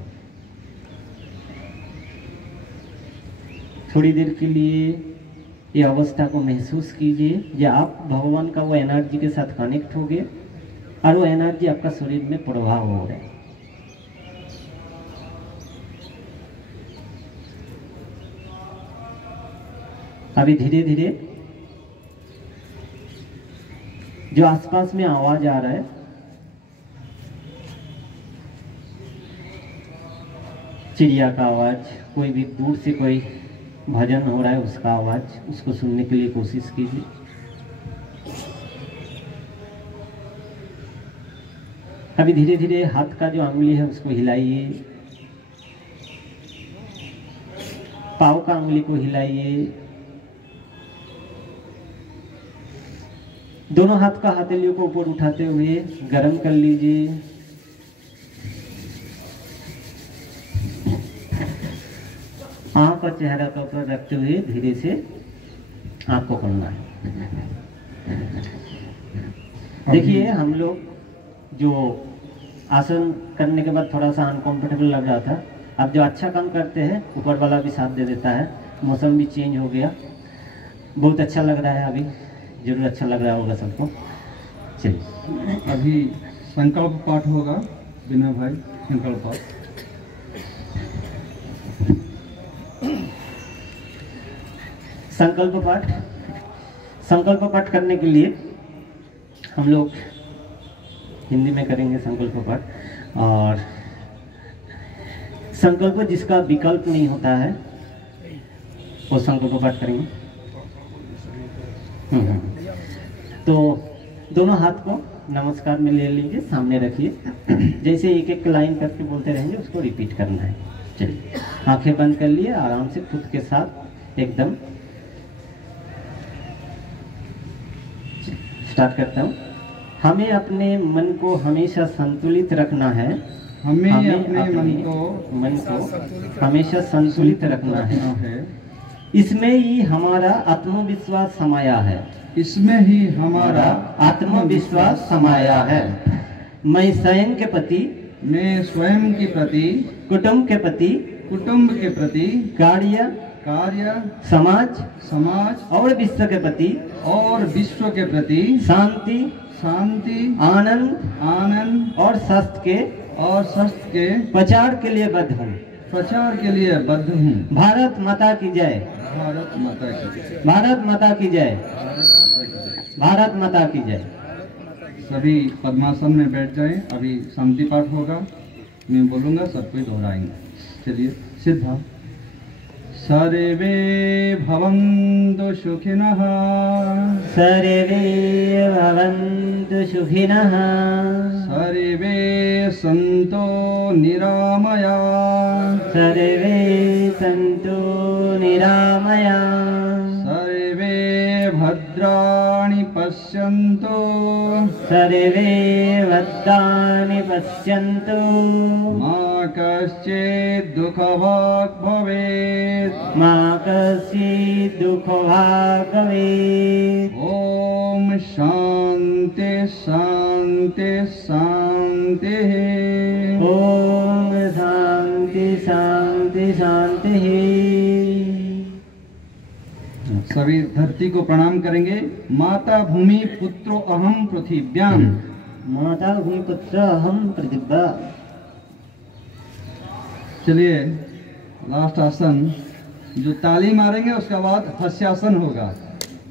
थोड़ी देर के लिए ये अवस्था को महसूस कीजिए, या आप भगवान का वो एनर्जी के साथ कनेक्ट हो गए और वो एनर्जी आपका शरीर में प्रभाव हो रहा है। अभी धीरे धीरे जो आसपास में आवाज आ रहा है, चिड़िया का आवाज, कोई भी दूर से कोई भजन हो रहा है उसका आवाज, उसको सुनने के लिए कोशिश कीजिए। अभी धीरे धीरे हाथ का जो अंगुली है उसको हिलाइए, पाँव का अंगुली को हिलाइए, दोनों हाथ का हथेलियों को ऊपर उठाते हुए गर्म कर लीजिए। आंख और चेहरा के ऊपर रखते हुए धीरे से आंख को खोलना है। देखिए हम लोग जो आसन करने के बाद थोड़ा सा अनकंफर्टेबल लग रहा था, अब जो अच्छा काम करते हैं ऊपर वाला भी साथ दे देता है। मौसम भी चेंज हो गया, बहुत अच्छा लग रहा है, अभी जरूर अच्छा लग रहा होगा सबको। चलिए अभी संकल्प पाठ होगा, विनय भाई संकल्प पाठ। संकल्प पाठ, संकल्प पाठ करने के लिए हम लोग हिंदी में करेंगे संकल्प पाठ। और संकल्प जिसका विकल्प नहीं होता है वो संकल्प पाठ करेंगे। तो दोनों हाथ को नमस्कार में ले लीजिए, सामने रखिए, जैसे एक एक लाइन करके बोलते रहेंगे उसको रिपीट करना है। चलिए आंखें बंद कर लिए, आराम से खुद के साथ एकदम स्टार्ट करता हूँ। हमें अपने मन को हमेशा संतुलित रखना है, हमें अपने मन को हमेशा संतुलित रखना है। इसमें ही हमारा आत्मविश्वास समाया है, इसमें ही हमारा आत्मविश्वास समाया है। मैं स्वयं के प्रति, मैं स्वयं के प्रति, कुटुंब के प्रति, कुटुंब के प्रति, कार्य, समाज और विश्व के प्रति, के प्रति शांति, आनंद और शस्त्र के प्रचार के लिए बद्ध हूँ। भारत माता की जय, भारत माता की जय, भारत माता की जय, भारत माता की जय। सभी पद्मासन में बैठ जाएं। अभी शांति पाठ होगा, मैं बोलूंगा, सब कोई दोहराएंगे। चलिए सिद्धा। सर्वे भवन्तु सुखिनः, सर्वे भवन्तु सुखिनः, सर्वे सन्तु निरामया, सर्वे सन्तु निरामया, सर्वे भद्राणि पश्यन्तु, सर्वे भद्राणि पश्यन्तु, मा कश्चित् दुःखभाग् भवेत् मा कश्चित् दुःखभाग् भवेत्। ॐ शान्ति शान्ति शान्तिः। ॐ शान्ति शान्ति शान्तिः। सभी धरती को प्रणाम करेंगे। माता भूमि पुत्रो अहम पृथिव्याम। माता भूमि पुत्र अहम पृथिव्या। चलिए लास्ट आसन, जो ताली मारेंगे उसके बाद हस्यासन होगा।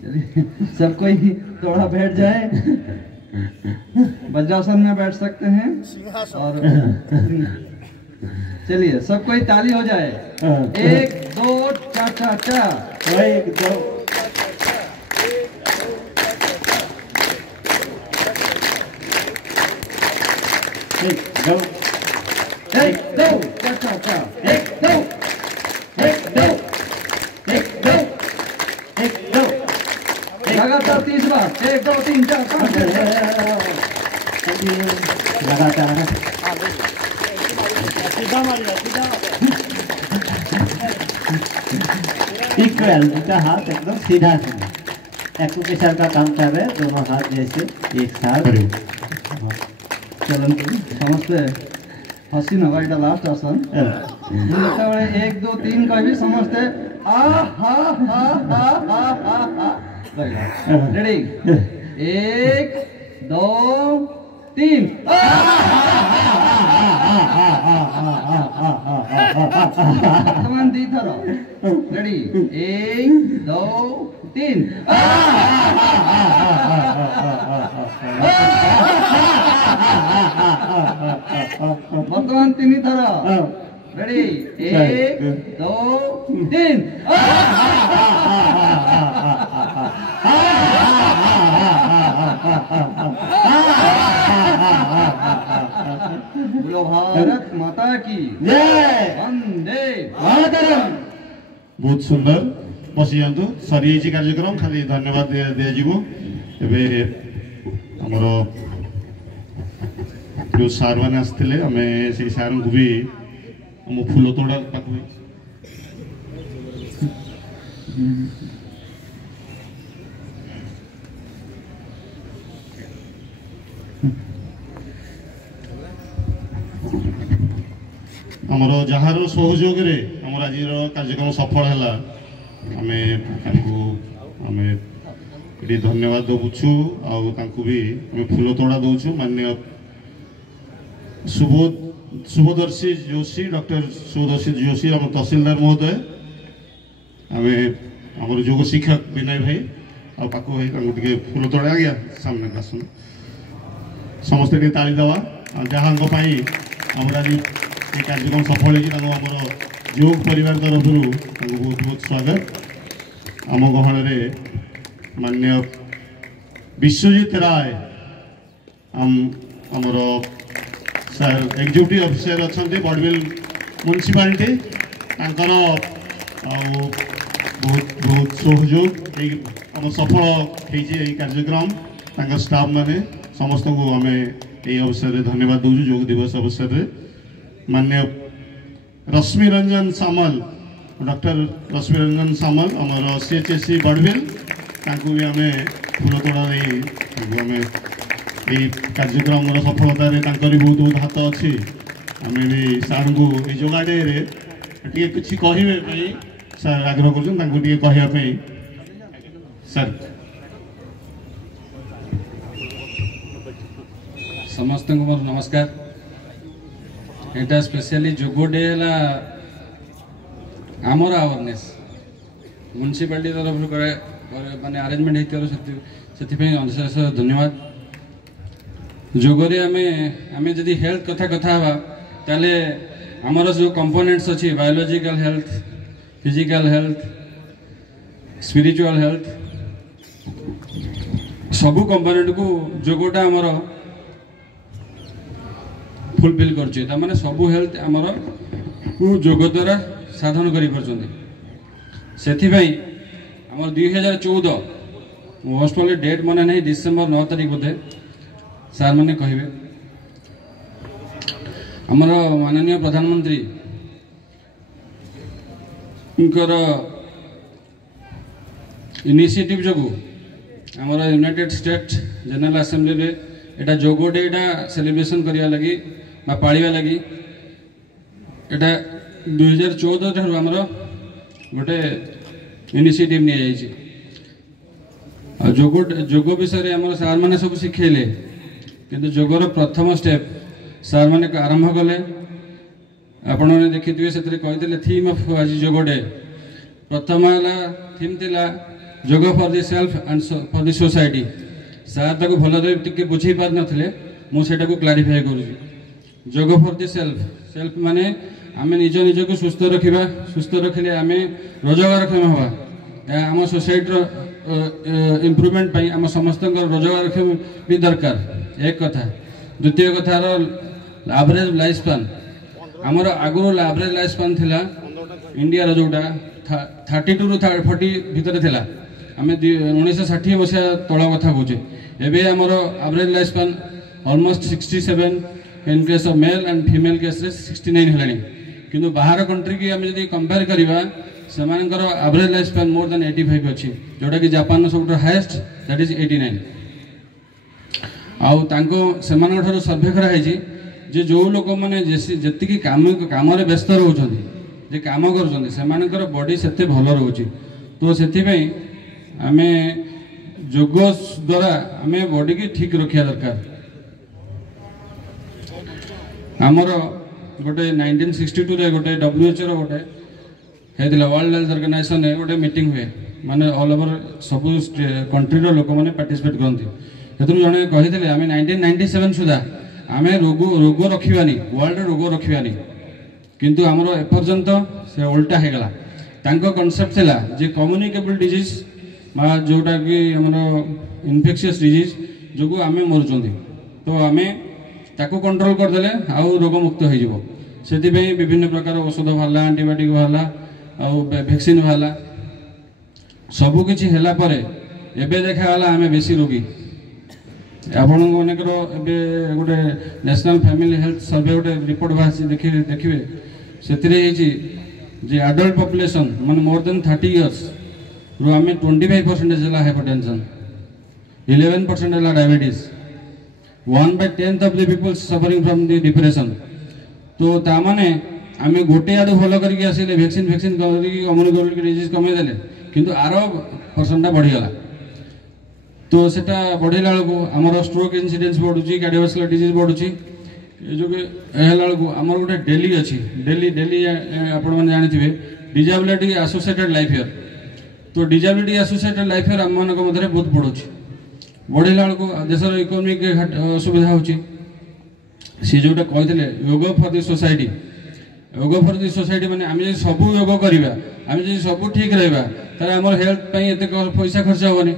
चलिए सब कोई थोड़ा बैठ जाए, वज्रासन में बैठ सकते हैं। और चलिए सब कोई ताली हो जाए। 1 2 चा चा चा। 1 2 1 2 1 2 चा चा चा। 1 2 1 2 1 2 1 2। लगातार 30 बार। 1 2 3 4 5 6 लगातार इक्वल, उनका हाथ एकदम सीधा सीधा एक्यूप्रेशर का काम कर रहे हैं। दोनों हाथ जैसे एक साथ। चलन समझते हसी नवा এটা लास्ट आसन। যেতବେଳେ 1 2 3 କହିବି ସମସ୍ତେ आ हा हा हा हा हा। रेडी 1 2 3। वर्तमान 2 थर। रेडी 1 2 3। वर्तमान 3 थर। रेडी 1 2 3। बोलो भारत माता की जय। वंदे मातरम। बहुत सुंदर बसी जातु सरी कार्यक्रम खाली धन्यवाद दिज्व। एमर जो सार मैंने आसते आम से सार को भी आम फूल तोड़ा पाक आमर जार सहयोग आमर आज कार्यक्रम सफल है आम ये धन्यवाद दबुचु भी आम फूल तोड़ा दौचु। माननीय शुभदर्शी जोशी डॉक्टर शुभदर्शी जोशी आम तहसीलदार महोदय आम आम योग शिक्षक विनय भाई आक भाई टे फूल तोड़ा गया सामने आसन समस्ते टे ताली दवा जहाँ आम आज ये कार्यक्रम सफल होमर योग परिवार तरफ बहुत बहुत स्वागत। आम गहन माननीय विश्वजीत राय आमर सर एग्जीक्यूटिव ऑफिसर अच्छा बड़बिल म्युनिसिपालिटी बहुत बहुत सहयोग आम सफल होती कार्यक्रम स्टाफ माने समस्त को आम ये अवसर में धन्यवाद दूसु। योग दिवस अवसर में माननीय रश्मि रंजन सामल डॉक्टर रश्मि रंजन सामल आमर CHSC बड़बिल भी आम फूल तोड़ा आम ये कार्यक्रम सफलता बहुत बहुत हाथ अच्छी। आम भी सार को जोगाड़े टे कि कहे सार आग्रह कर सर समस्त को मोर नमस्कार। एटा स्पेशली जोगो डे है आमर अवेयरनेस म्युनिसिपालिटी तरफ माने अरेंजमेंट होती से अशेष धन्यवाद। जोगरे आम जदि हेल्थ कथा कथा हवा ताले आमर जो कंपोनेंट्स अच्छी biological health physical health spiritual health सबू कंपोनेंट को जोगोटा आमर फुलफिल करछे। माने सबू हेल्थ आमर को जोग द्वारा साधन करि परछन्ते। सेथिबाई आमर 2014 मोस्ट ऑफ डेट मने नहीं डिसेंबर 9 तारिख बोधे सार मैंने कहे आमर माननीय प्रधानमंत्री इनिशिएटिव जो आमर यूनाइटेड स्टेट जनरल असेंबली रे एटा जोगो डे सेलिब्रेशन करिया लगी बा पालिया लगी एटा 2014 ठार आमर गोटे इनिशिएटिव नहीं जाइए जोग विषय आम सार मैंने सब शिखेले किंतु जोगर प्रथम स्टेप सार मैंने आरंभ कले आपण मैंने देखिए से कही थीम ऑफ आज जोग डे प्रथम है थीम थिला जोग for the self and for the society सार ताको भल टिके बुझे पार नथिले मु सेटा को क्लारिफाई करूँ जोग फॉर द सेल्फ माने आमे निज निज को सुस्थ रखिबा सुस्थ रखिले आमे रोजगारक्षम हवा आम सोसाइटी इम्प्रूवमेंट पाई आम समस्त रोजगारक्षम भी दरकार एक कथा द्वितीय कथार एवरेज लाइफ स्पान आमर आगुरी एवरेज लाइफ स्पान थिला इंडिया रो जोटा 32 रु 40 भितर थिला आमे 1960 मसिया तळ कथा कहूचे एबे आमर average life span almost 67 in case of male and female case रे 69 हेलानी किंतु बाहर कंट्री की आमे जदी कंपेयर करिबा सेमानकर average life span more than 85 अछि जोटा कि जापान सबटो हाईएस्ट दैट इज 89 आउ तांको सेमान ठारो सर्वे करा है जे जो लोक माने जति की काम रे व्यस्त रहउछन जे काम करूछन सेमानकर बॉडी सेते भलो रहउछि तो सेति पई आमे जोग द्वारा आमे बॉडी की ठीक रखिया दरकार हमर गोटे 1962 रे गोटे WHO रो गोटे हेदिला वर्ल्ड हेल्थ ऑर्गेनाइजेशन रे गोटे मीटिंग हुए माने ऑल ओवर सब कंट्री रो लोक माने पार्टिसिपेट करंती हेतु जने कहिथिले आमे 1997 सुधा आमे रोग रखिबानी वर्ल्ड रोग रखिबानी किंतु हमरो एपर्यंत से उल्टा हे गला तांको कांसेप्ट थिला जे कम्युनिकेबल डिजीज मा जोटा कि हमरो इन्फेक्शियस डिजीज जोगु आमे मरुचंदी तो आमे ताको कंट्रोल कर देले आ रोग मुक्त हो जिवो सेति पे विभिन्न प्रकार औषध भाला एंटीबायोटिक भाला आ वैक्सीन भाला सबु किछि हेला परे एबे देखा गला आमे बेसी रोगी आपण अनेकर एबे गोटे नेशनल फैमिली हेल्थ सर्वे गोटे रिपोर्ट बासी देखिबे सेतिरे हेछि जे एडल्ट पॉपुलेशन माने मोर देन 30 इयर्स रो आमे 25% हला हाइपरटेंशन 11% हला diabetes 1/10 of the people suffering from the depression तो ता माने आमे गोटे आडू भलो करके आसिले वैक्सीन करके कम्युनिकेबल डिजीज कमे देले किंतु आरो परसेंटा बढ़ी गला तो सेटा बढ़ेला बेलू आमर स्ट्रोक इन्सिडेंस बढ़ुची कार्डियोवास्कुलर डिजीज बढ़ुची जो हेला बेलू आमर गोटे डेली अच्छी डेली आपण मैंने जानिथिबे डिजेबिलिटी एसोसिएटेड लाइफ ईयर तो डिजेबिलिटी एसोसिएटेड लाइफ ईयर आम मान मध्य बहुत बढ़ुची बढ़ेला बेलू देशर इकोनॉमिक असुविधा होची सी जोटा कहते योग फॉर द सोसाइटी योग फॉर द सोसाइटी माने आमे सब योग करिबा आमे सब ठीक रहबा तारे हमर हेल्थ पई एते पैसा खर्च होबनी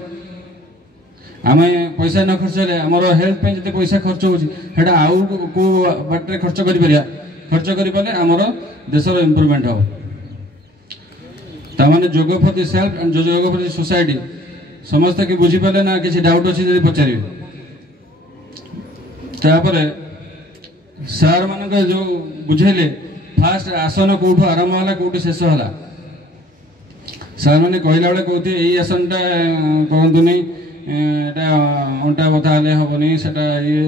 आमे पैसा न खर्च हेले हमर हेल्थ पे जते पैसा खर्च होछि हेडा आउ को बाटरे खर्च करि परिया खर्च करि पाले हमर देशर इंप्रूवमेंट हो ता माने जोग फॉर द सेल्फ एंड जोग फॉर द सोसाइटी समस्त के बुझी पाले ना किछि डाउट अछि जदि पचारिबे तापरे सर मानक जो बुझेले फास्ट आसन कोठो आरंभ होला कोठो शेष होला सर माने कहला बेले कहते एई आसनटा करंतु नै एटा अंटा बथा हेले हबनी सेटा ये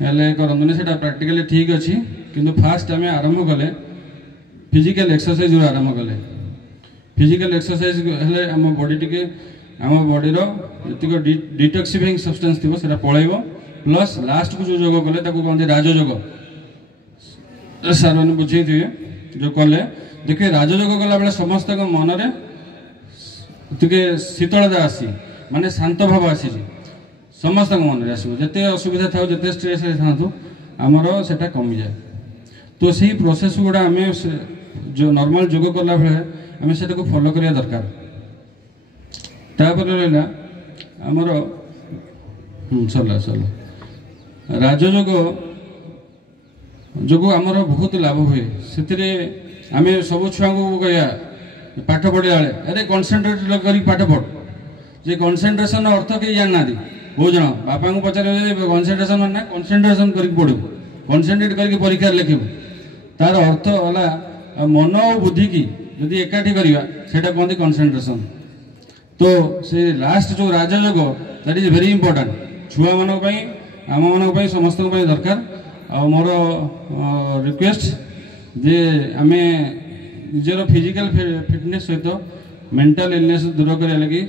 हेले करंतु नै सेटा प्रैक्टिकली ठीक अछि किंतु फास्ट हमें आरंभ कले फिजिकल एक्सरसाइज रो आरंभ कले फिजिकल एक्सरसाइज हेले हम बॉडी टिके हम बॉडी रो जतिको डिटॉक्सिफाइंग सब्सटेंस थिबो सेटा पळैबो प्लस लास्ट को जो योग कले ताको कहते राजयोग सर मैंने बुझे थे जो कले देखिए राजयोग कला बेले समस्त मन रे टिके शीतलता आसी माने शांत भाव आसी समस्त मन रे आसीबो जते असुविधा थाउ जते स्ट्रेस थाउ हमरो सेटा कमी जाए तो सही प्रोसेस गुडा हमें जो नॉर्मल योग कला बेले हमें सेटा को फॉलो करिया दरकार तापर रहला हमरो चला राजयोग जो आमर बहुत लाभ हुए से आम सब छुआ को कह पाठ पढ़ा बेले अरे कनसेंट्रेट कर पाठ पढ़ जे कनसेंट्रेशन अर्थ कहीं जाना बहुत जन बापा को पचार कनसेंट्रेशन मानना कनसेंट्रेशन कर पढ़ू कनसेंट्रेट करके परीक्षा लिखू तार अर्थ है मन और बुद्धि की जदि एकाठी करवा सेटा कहते कंसंट्रेशन। तो से लास्ट जो राजयोग दैट इज वेरी इंपोर्टेंट छुआ मान आम मान समस्त दरकार। आ मोर रिक्वेस्ट जे आम निजर फिजिकल फिटनेस सहित मेंटल इलनेस दूर करने लगी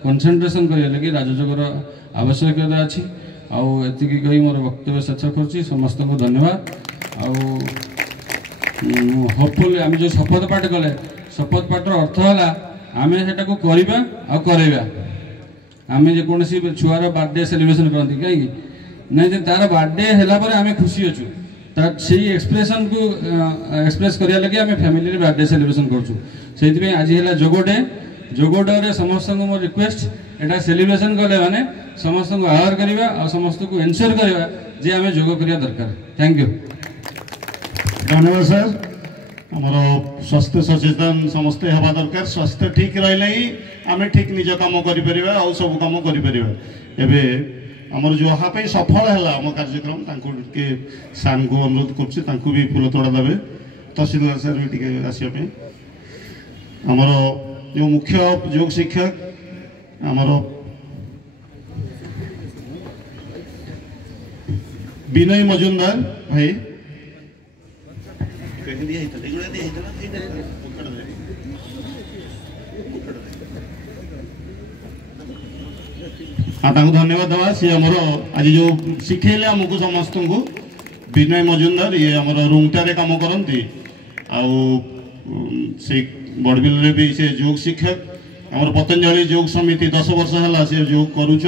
कंसंट्रेशन करने लगी राजयोगर आवश्यकता अच्छी। आती कही मोर वक्तव्य शेष कर समस्त को धन्यवाद। होपफुली आम जो शपथ पाठ कले शपथ पाठर अर्थ है आम से करवा आम जेकोसी छुआर बर्थडे सेलिब्रेशन करती कहीं नहीं तार बर्थडे है आम खुशी अच्छु से एक्सप्रेशन को एक्सप्रेस करने लगे आम फैमिली बर्थडे सेलिब्रेशन करें। आज है जोग डे समस्त को मोर रिक्वेस्ट एटा सेलिब्रेशन कले मैंने समस्त को अवेयर करवा और समस्त को एनश्योर करवा जे आम जोग करवा दरकार। थैंक यू धन्यवाद सर। आमर स्वास्थ्य सचेतन समस्ते हवा दरकार। स्वास्थ्य ठीक रही ही आम ठीक निज कम कर सब कम कर आमर जो हाँ सफल है आम कार्यक्रम के सार को अनुरोध कर भी फूल तोड़ा देवे तहसीलदार सर भी टे आसपा आमर जो मुख्य योग शिक्षक आमर विनय मजुमदार भाई हाँ धन्यवाद देवा सी आमर आज जो शिखेले आमको समस्त को विनय मजुमदार ये आमर रुंगटारे काम करती से बड़बिल भी से योग शिक्षक आमर पतंजलि योग समिति 10 वर्ष है से योग करुँच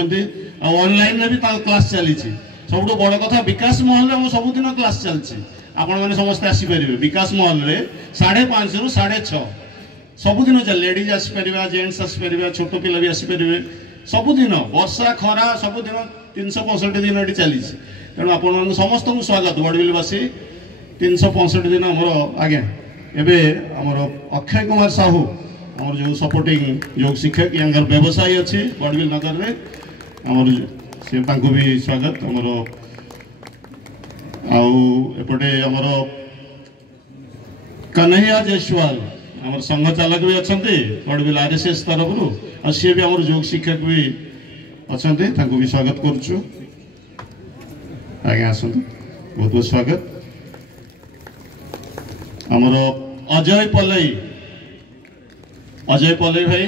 भी क्लास चली सब बड़ कथा विकास महल में सबुदिन क्लास चलती आपण मैंने समस्त आसपारे विकास महल में 5:30 ରୁ 6:30 सबुदिन चल लेडीज आसपार जेन्ट्स आसपार छोट पिला भी आसपारे सबुदिन वर्षा खरा सबुदिन 365 दिन ये चली तेणु आपण समस्त को स्वागत बड़बिलवासी 365 दिन आमर आज्ञा एवं आमर अक्षय कुमार साहू आमर जो सपोर्टिंग योग शिक्षक यहाँ व्यवसायी अच्छी बड़बिल नगर में आमर से भी स्वागत आमर आउटे आमर कन्हैया जयसवाल आमर संघ चालक भी अच्छा बड़बिल RSS तरफ आ सी भी आमर योग शिक्षक भी अच्छा भी स्वागत करुचु आज्ञा आसतु बहुत बहुत स्वागत। आमर अजय पलई भाई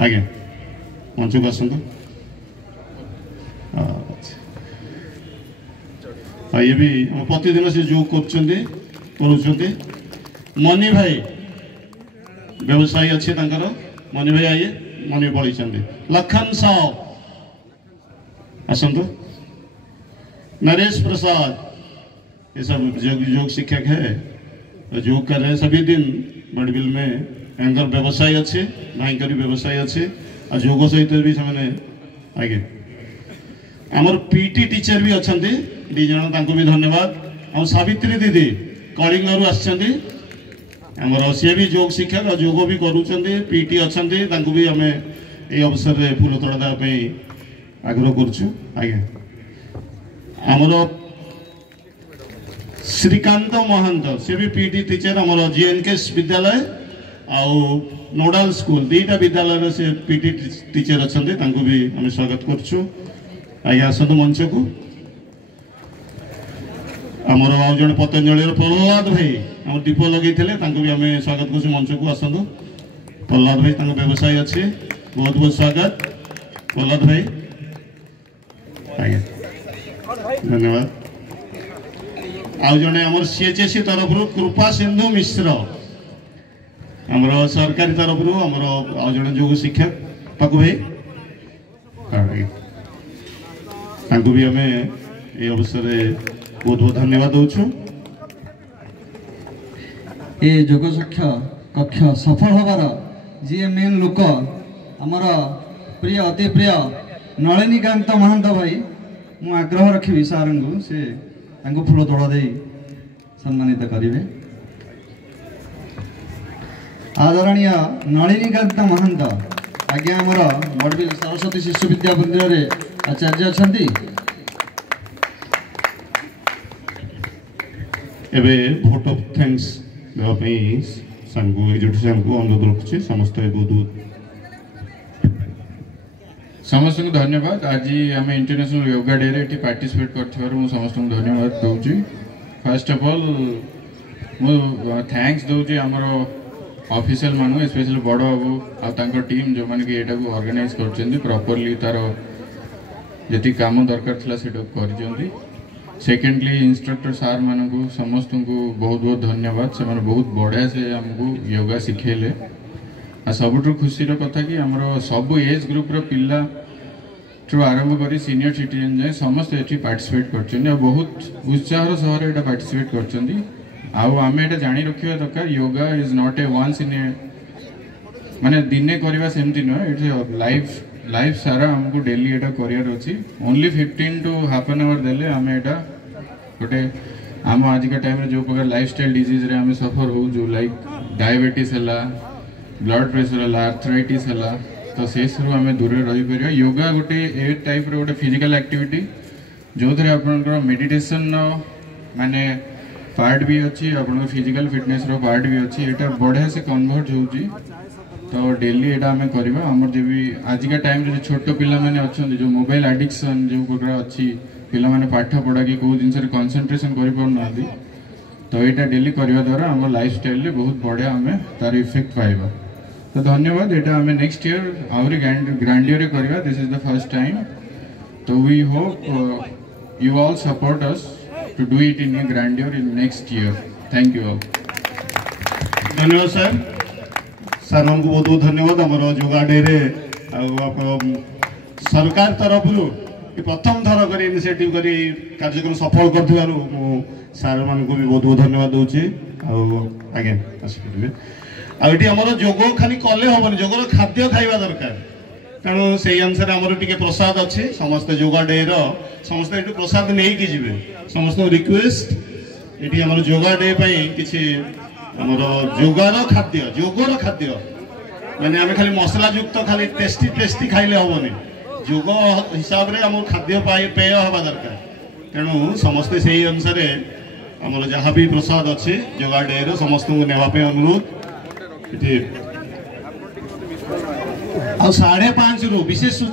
आज्ञा मंच को आसतु। ये भी प्रतिदिन से योग कर मनी भाई व्यवसायी अच्छे मनी भाई आइए मनी पढ़ी लखन साव आसतु। नरेश प्रसाद ये सब योग शिक्षक है योग कर रहे हैं सभी दिन बड़बिल में एंकर व्यवसायी अच्छे नाइकर व्यवसायी अच्छे और योग सहित भी से आगे आमर पीटी टीचर भी अच्छा दी जन भी धन्यवाद। और सावित्री दीदी कलिंगर आमर सी भी योग शिक्षक और योग भी करुँच पीटी अच्छा भी आम ये अवसर में फूल तोड़ा देवाई आग्रह करुँ आज्ञा। आमर श्रीकांत महंत सी भी पीटी टीचर आमर GNKS विद्यालय आउ नोडाल स्कूल दीटा विद्यालय से पीटी टीचर अच्छा भी आम स्वागत करुँ आज्ञा। आसतु मंच को आमर आउ जन पतंजलि प्रहलाद भाई आम दीप लगे भी आम स्वागत कर मंच को आसतु। प्रहलाद भाई व्यवसाय अच्छे बहुत बहुत स्वागत प्रहलाद भाई आज्ञा धन्यवाद। आउ जड़े आम CHSE तरफ कृपा सिंधु मिश्र आमर सरकारी तरफ आमर आउ जड़े योग शिक्षक पाकु भाई भी आम ये अवसर बहुत बहुत धन्यवाद दूँ। ये योग कक्ष सफल हबार जी मेन लोक आमर प्रिय अति प्रिय नलिनीकांत महांत भाई मु आग्रह रखी सार को से फूल तोड़ा दे सम्मानित करेंगे। आदरणीय नलिनीकांत महांत आज्ञा आमर बड़बिल सरस्वती शिशु विद्या मंदिर आचार्य अच्छा एबे भोट ऑफ थैंक्स देवाई सामको एजुकेशन को अनुरोध रखुच्छे समस्त बहुत बहुत समस्त को धन्यवाद। आज आम इंटरनेशनल योगा डे रे पार्टिसिपेट कर समस्त को धन्यवाद दूची। फर्स्ट ऑफ ऑल मु थैंक्स दूची आमर ऑफिशियल मानु स्पेशली बड़ बाबू आंकर टीम जो मैंने कि एटा को ऑर्गेनाइज कर प्रॉपर्ली तार जी काम दरकार था से कर। सेकेंडली इंस्ट्रक्टर सार मान को समस्त को बहुत बहुत धन्यवाद से बहुत बढ़िया से आमको योगा शिखेले। आ सबुठ खुशी कथा कि आमर सब एज ग्रुप पिला आरंभ कर सीनियर सिटीजन जाए समस्त ये पार्टिसिपेट कर बहुत उत्साह सह पार्टिसिपेट कर आम एटा जानी रखा दरकार yoga is not a once in a माने दिने करवा सेमती नुह इट्स लाइफ सारा हमको डेली एटा करियर अछि only 15 to half an hour देले आम एटा गोटे आम आज का टाइम जो प्रकार लाइफस्टाइल डिजीज रे आम सफर हो जो लाइक डायबिटीज है ब्लड प्रेशर है आर्थराइटिस है तो से आम दूर रही पार। योगा गोटे ए टाइप गोटे फिजिकल एक्टिविटी जो थे आप मेडिटेशन माने पार्ट भी अच्छी आप फिजिकल फिटनेस रो पार्ट भी अच्छी एटा बढ़िया से कन्वर्ट होउची तो डेली एटा आम करवा आमर जो भी आज का टाइम जो छोट पिला माने अच्छे जो मोबाइल एडिक्शन जो प्रकार अच्छी पिला माने पाठ पढ़ा कि कौ जिन कंसंट्रेशन कर पाना तो यहाँ डेली करने द्वारा आम लाइफस्टाइल बहुत बढ़िया आम तार इफेक्ट पाइबा। तो धन्यवाद। यहाँ आम नेक्स्ट ईयर आहरी ग्रांडियर करवा this is the first time तो we hope you all support us to do it in a grandeur in next year. Thank you all. धन्यवाद सर सर को बहुत बहुत धन्यवाद आमर योगा डे रे सरकार तरफ प्रथम थर कर इनिशिएटिव कर कार्यक्रम सफल कर सार मान को भी बहुत बहुत धन्यवाद दूची आगे आगे आमर जोग खाली कले हेनी जोगर खाद्य खाइबा दरकार तेणु से अनुसार आमर टी प्रसाद अच्छे समस्ते योगा डे समस्ते ये प्रसाद नहीं कि जी समस्त रिक्वेस्ट ये आम योगा डे किसी आमर योगार खाद्य माने आम खाली मसला युक्त खाली टेस्टी टेस्टी खाइले हेनी योग हिसाब से आम खाद्य पेय हवा दरकार तेणु समस्ते से अनुसार आमर जहाँ भी प्रसाद अच्छे योगा डे समस्त को नेवाई अनुरोध ये 5:30 विशेष सूचना।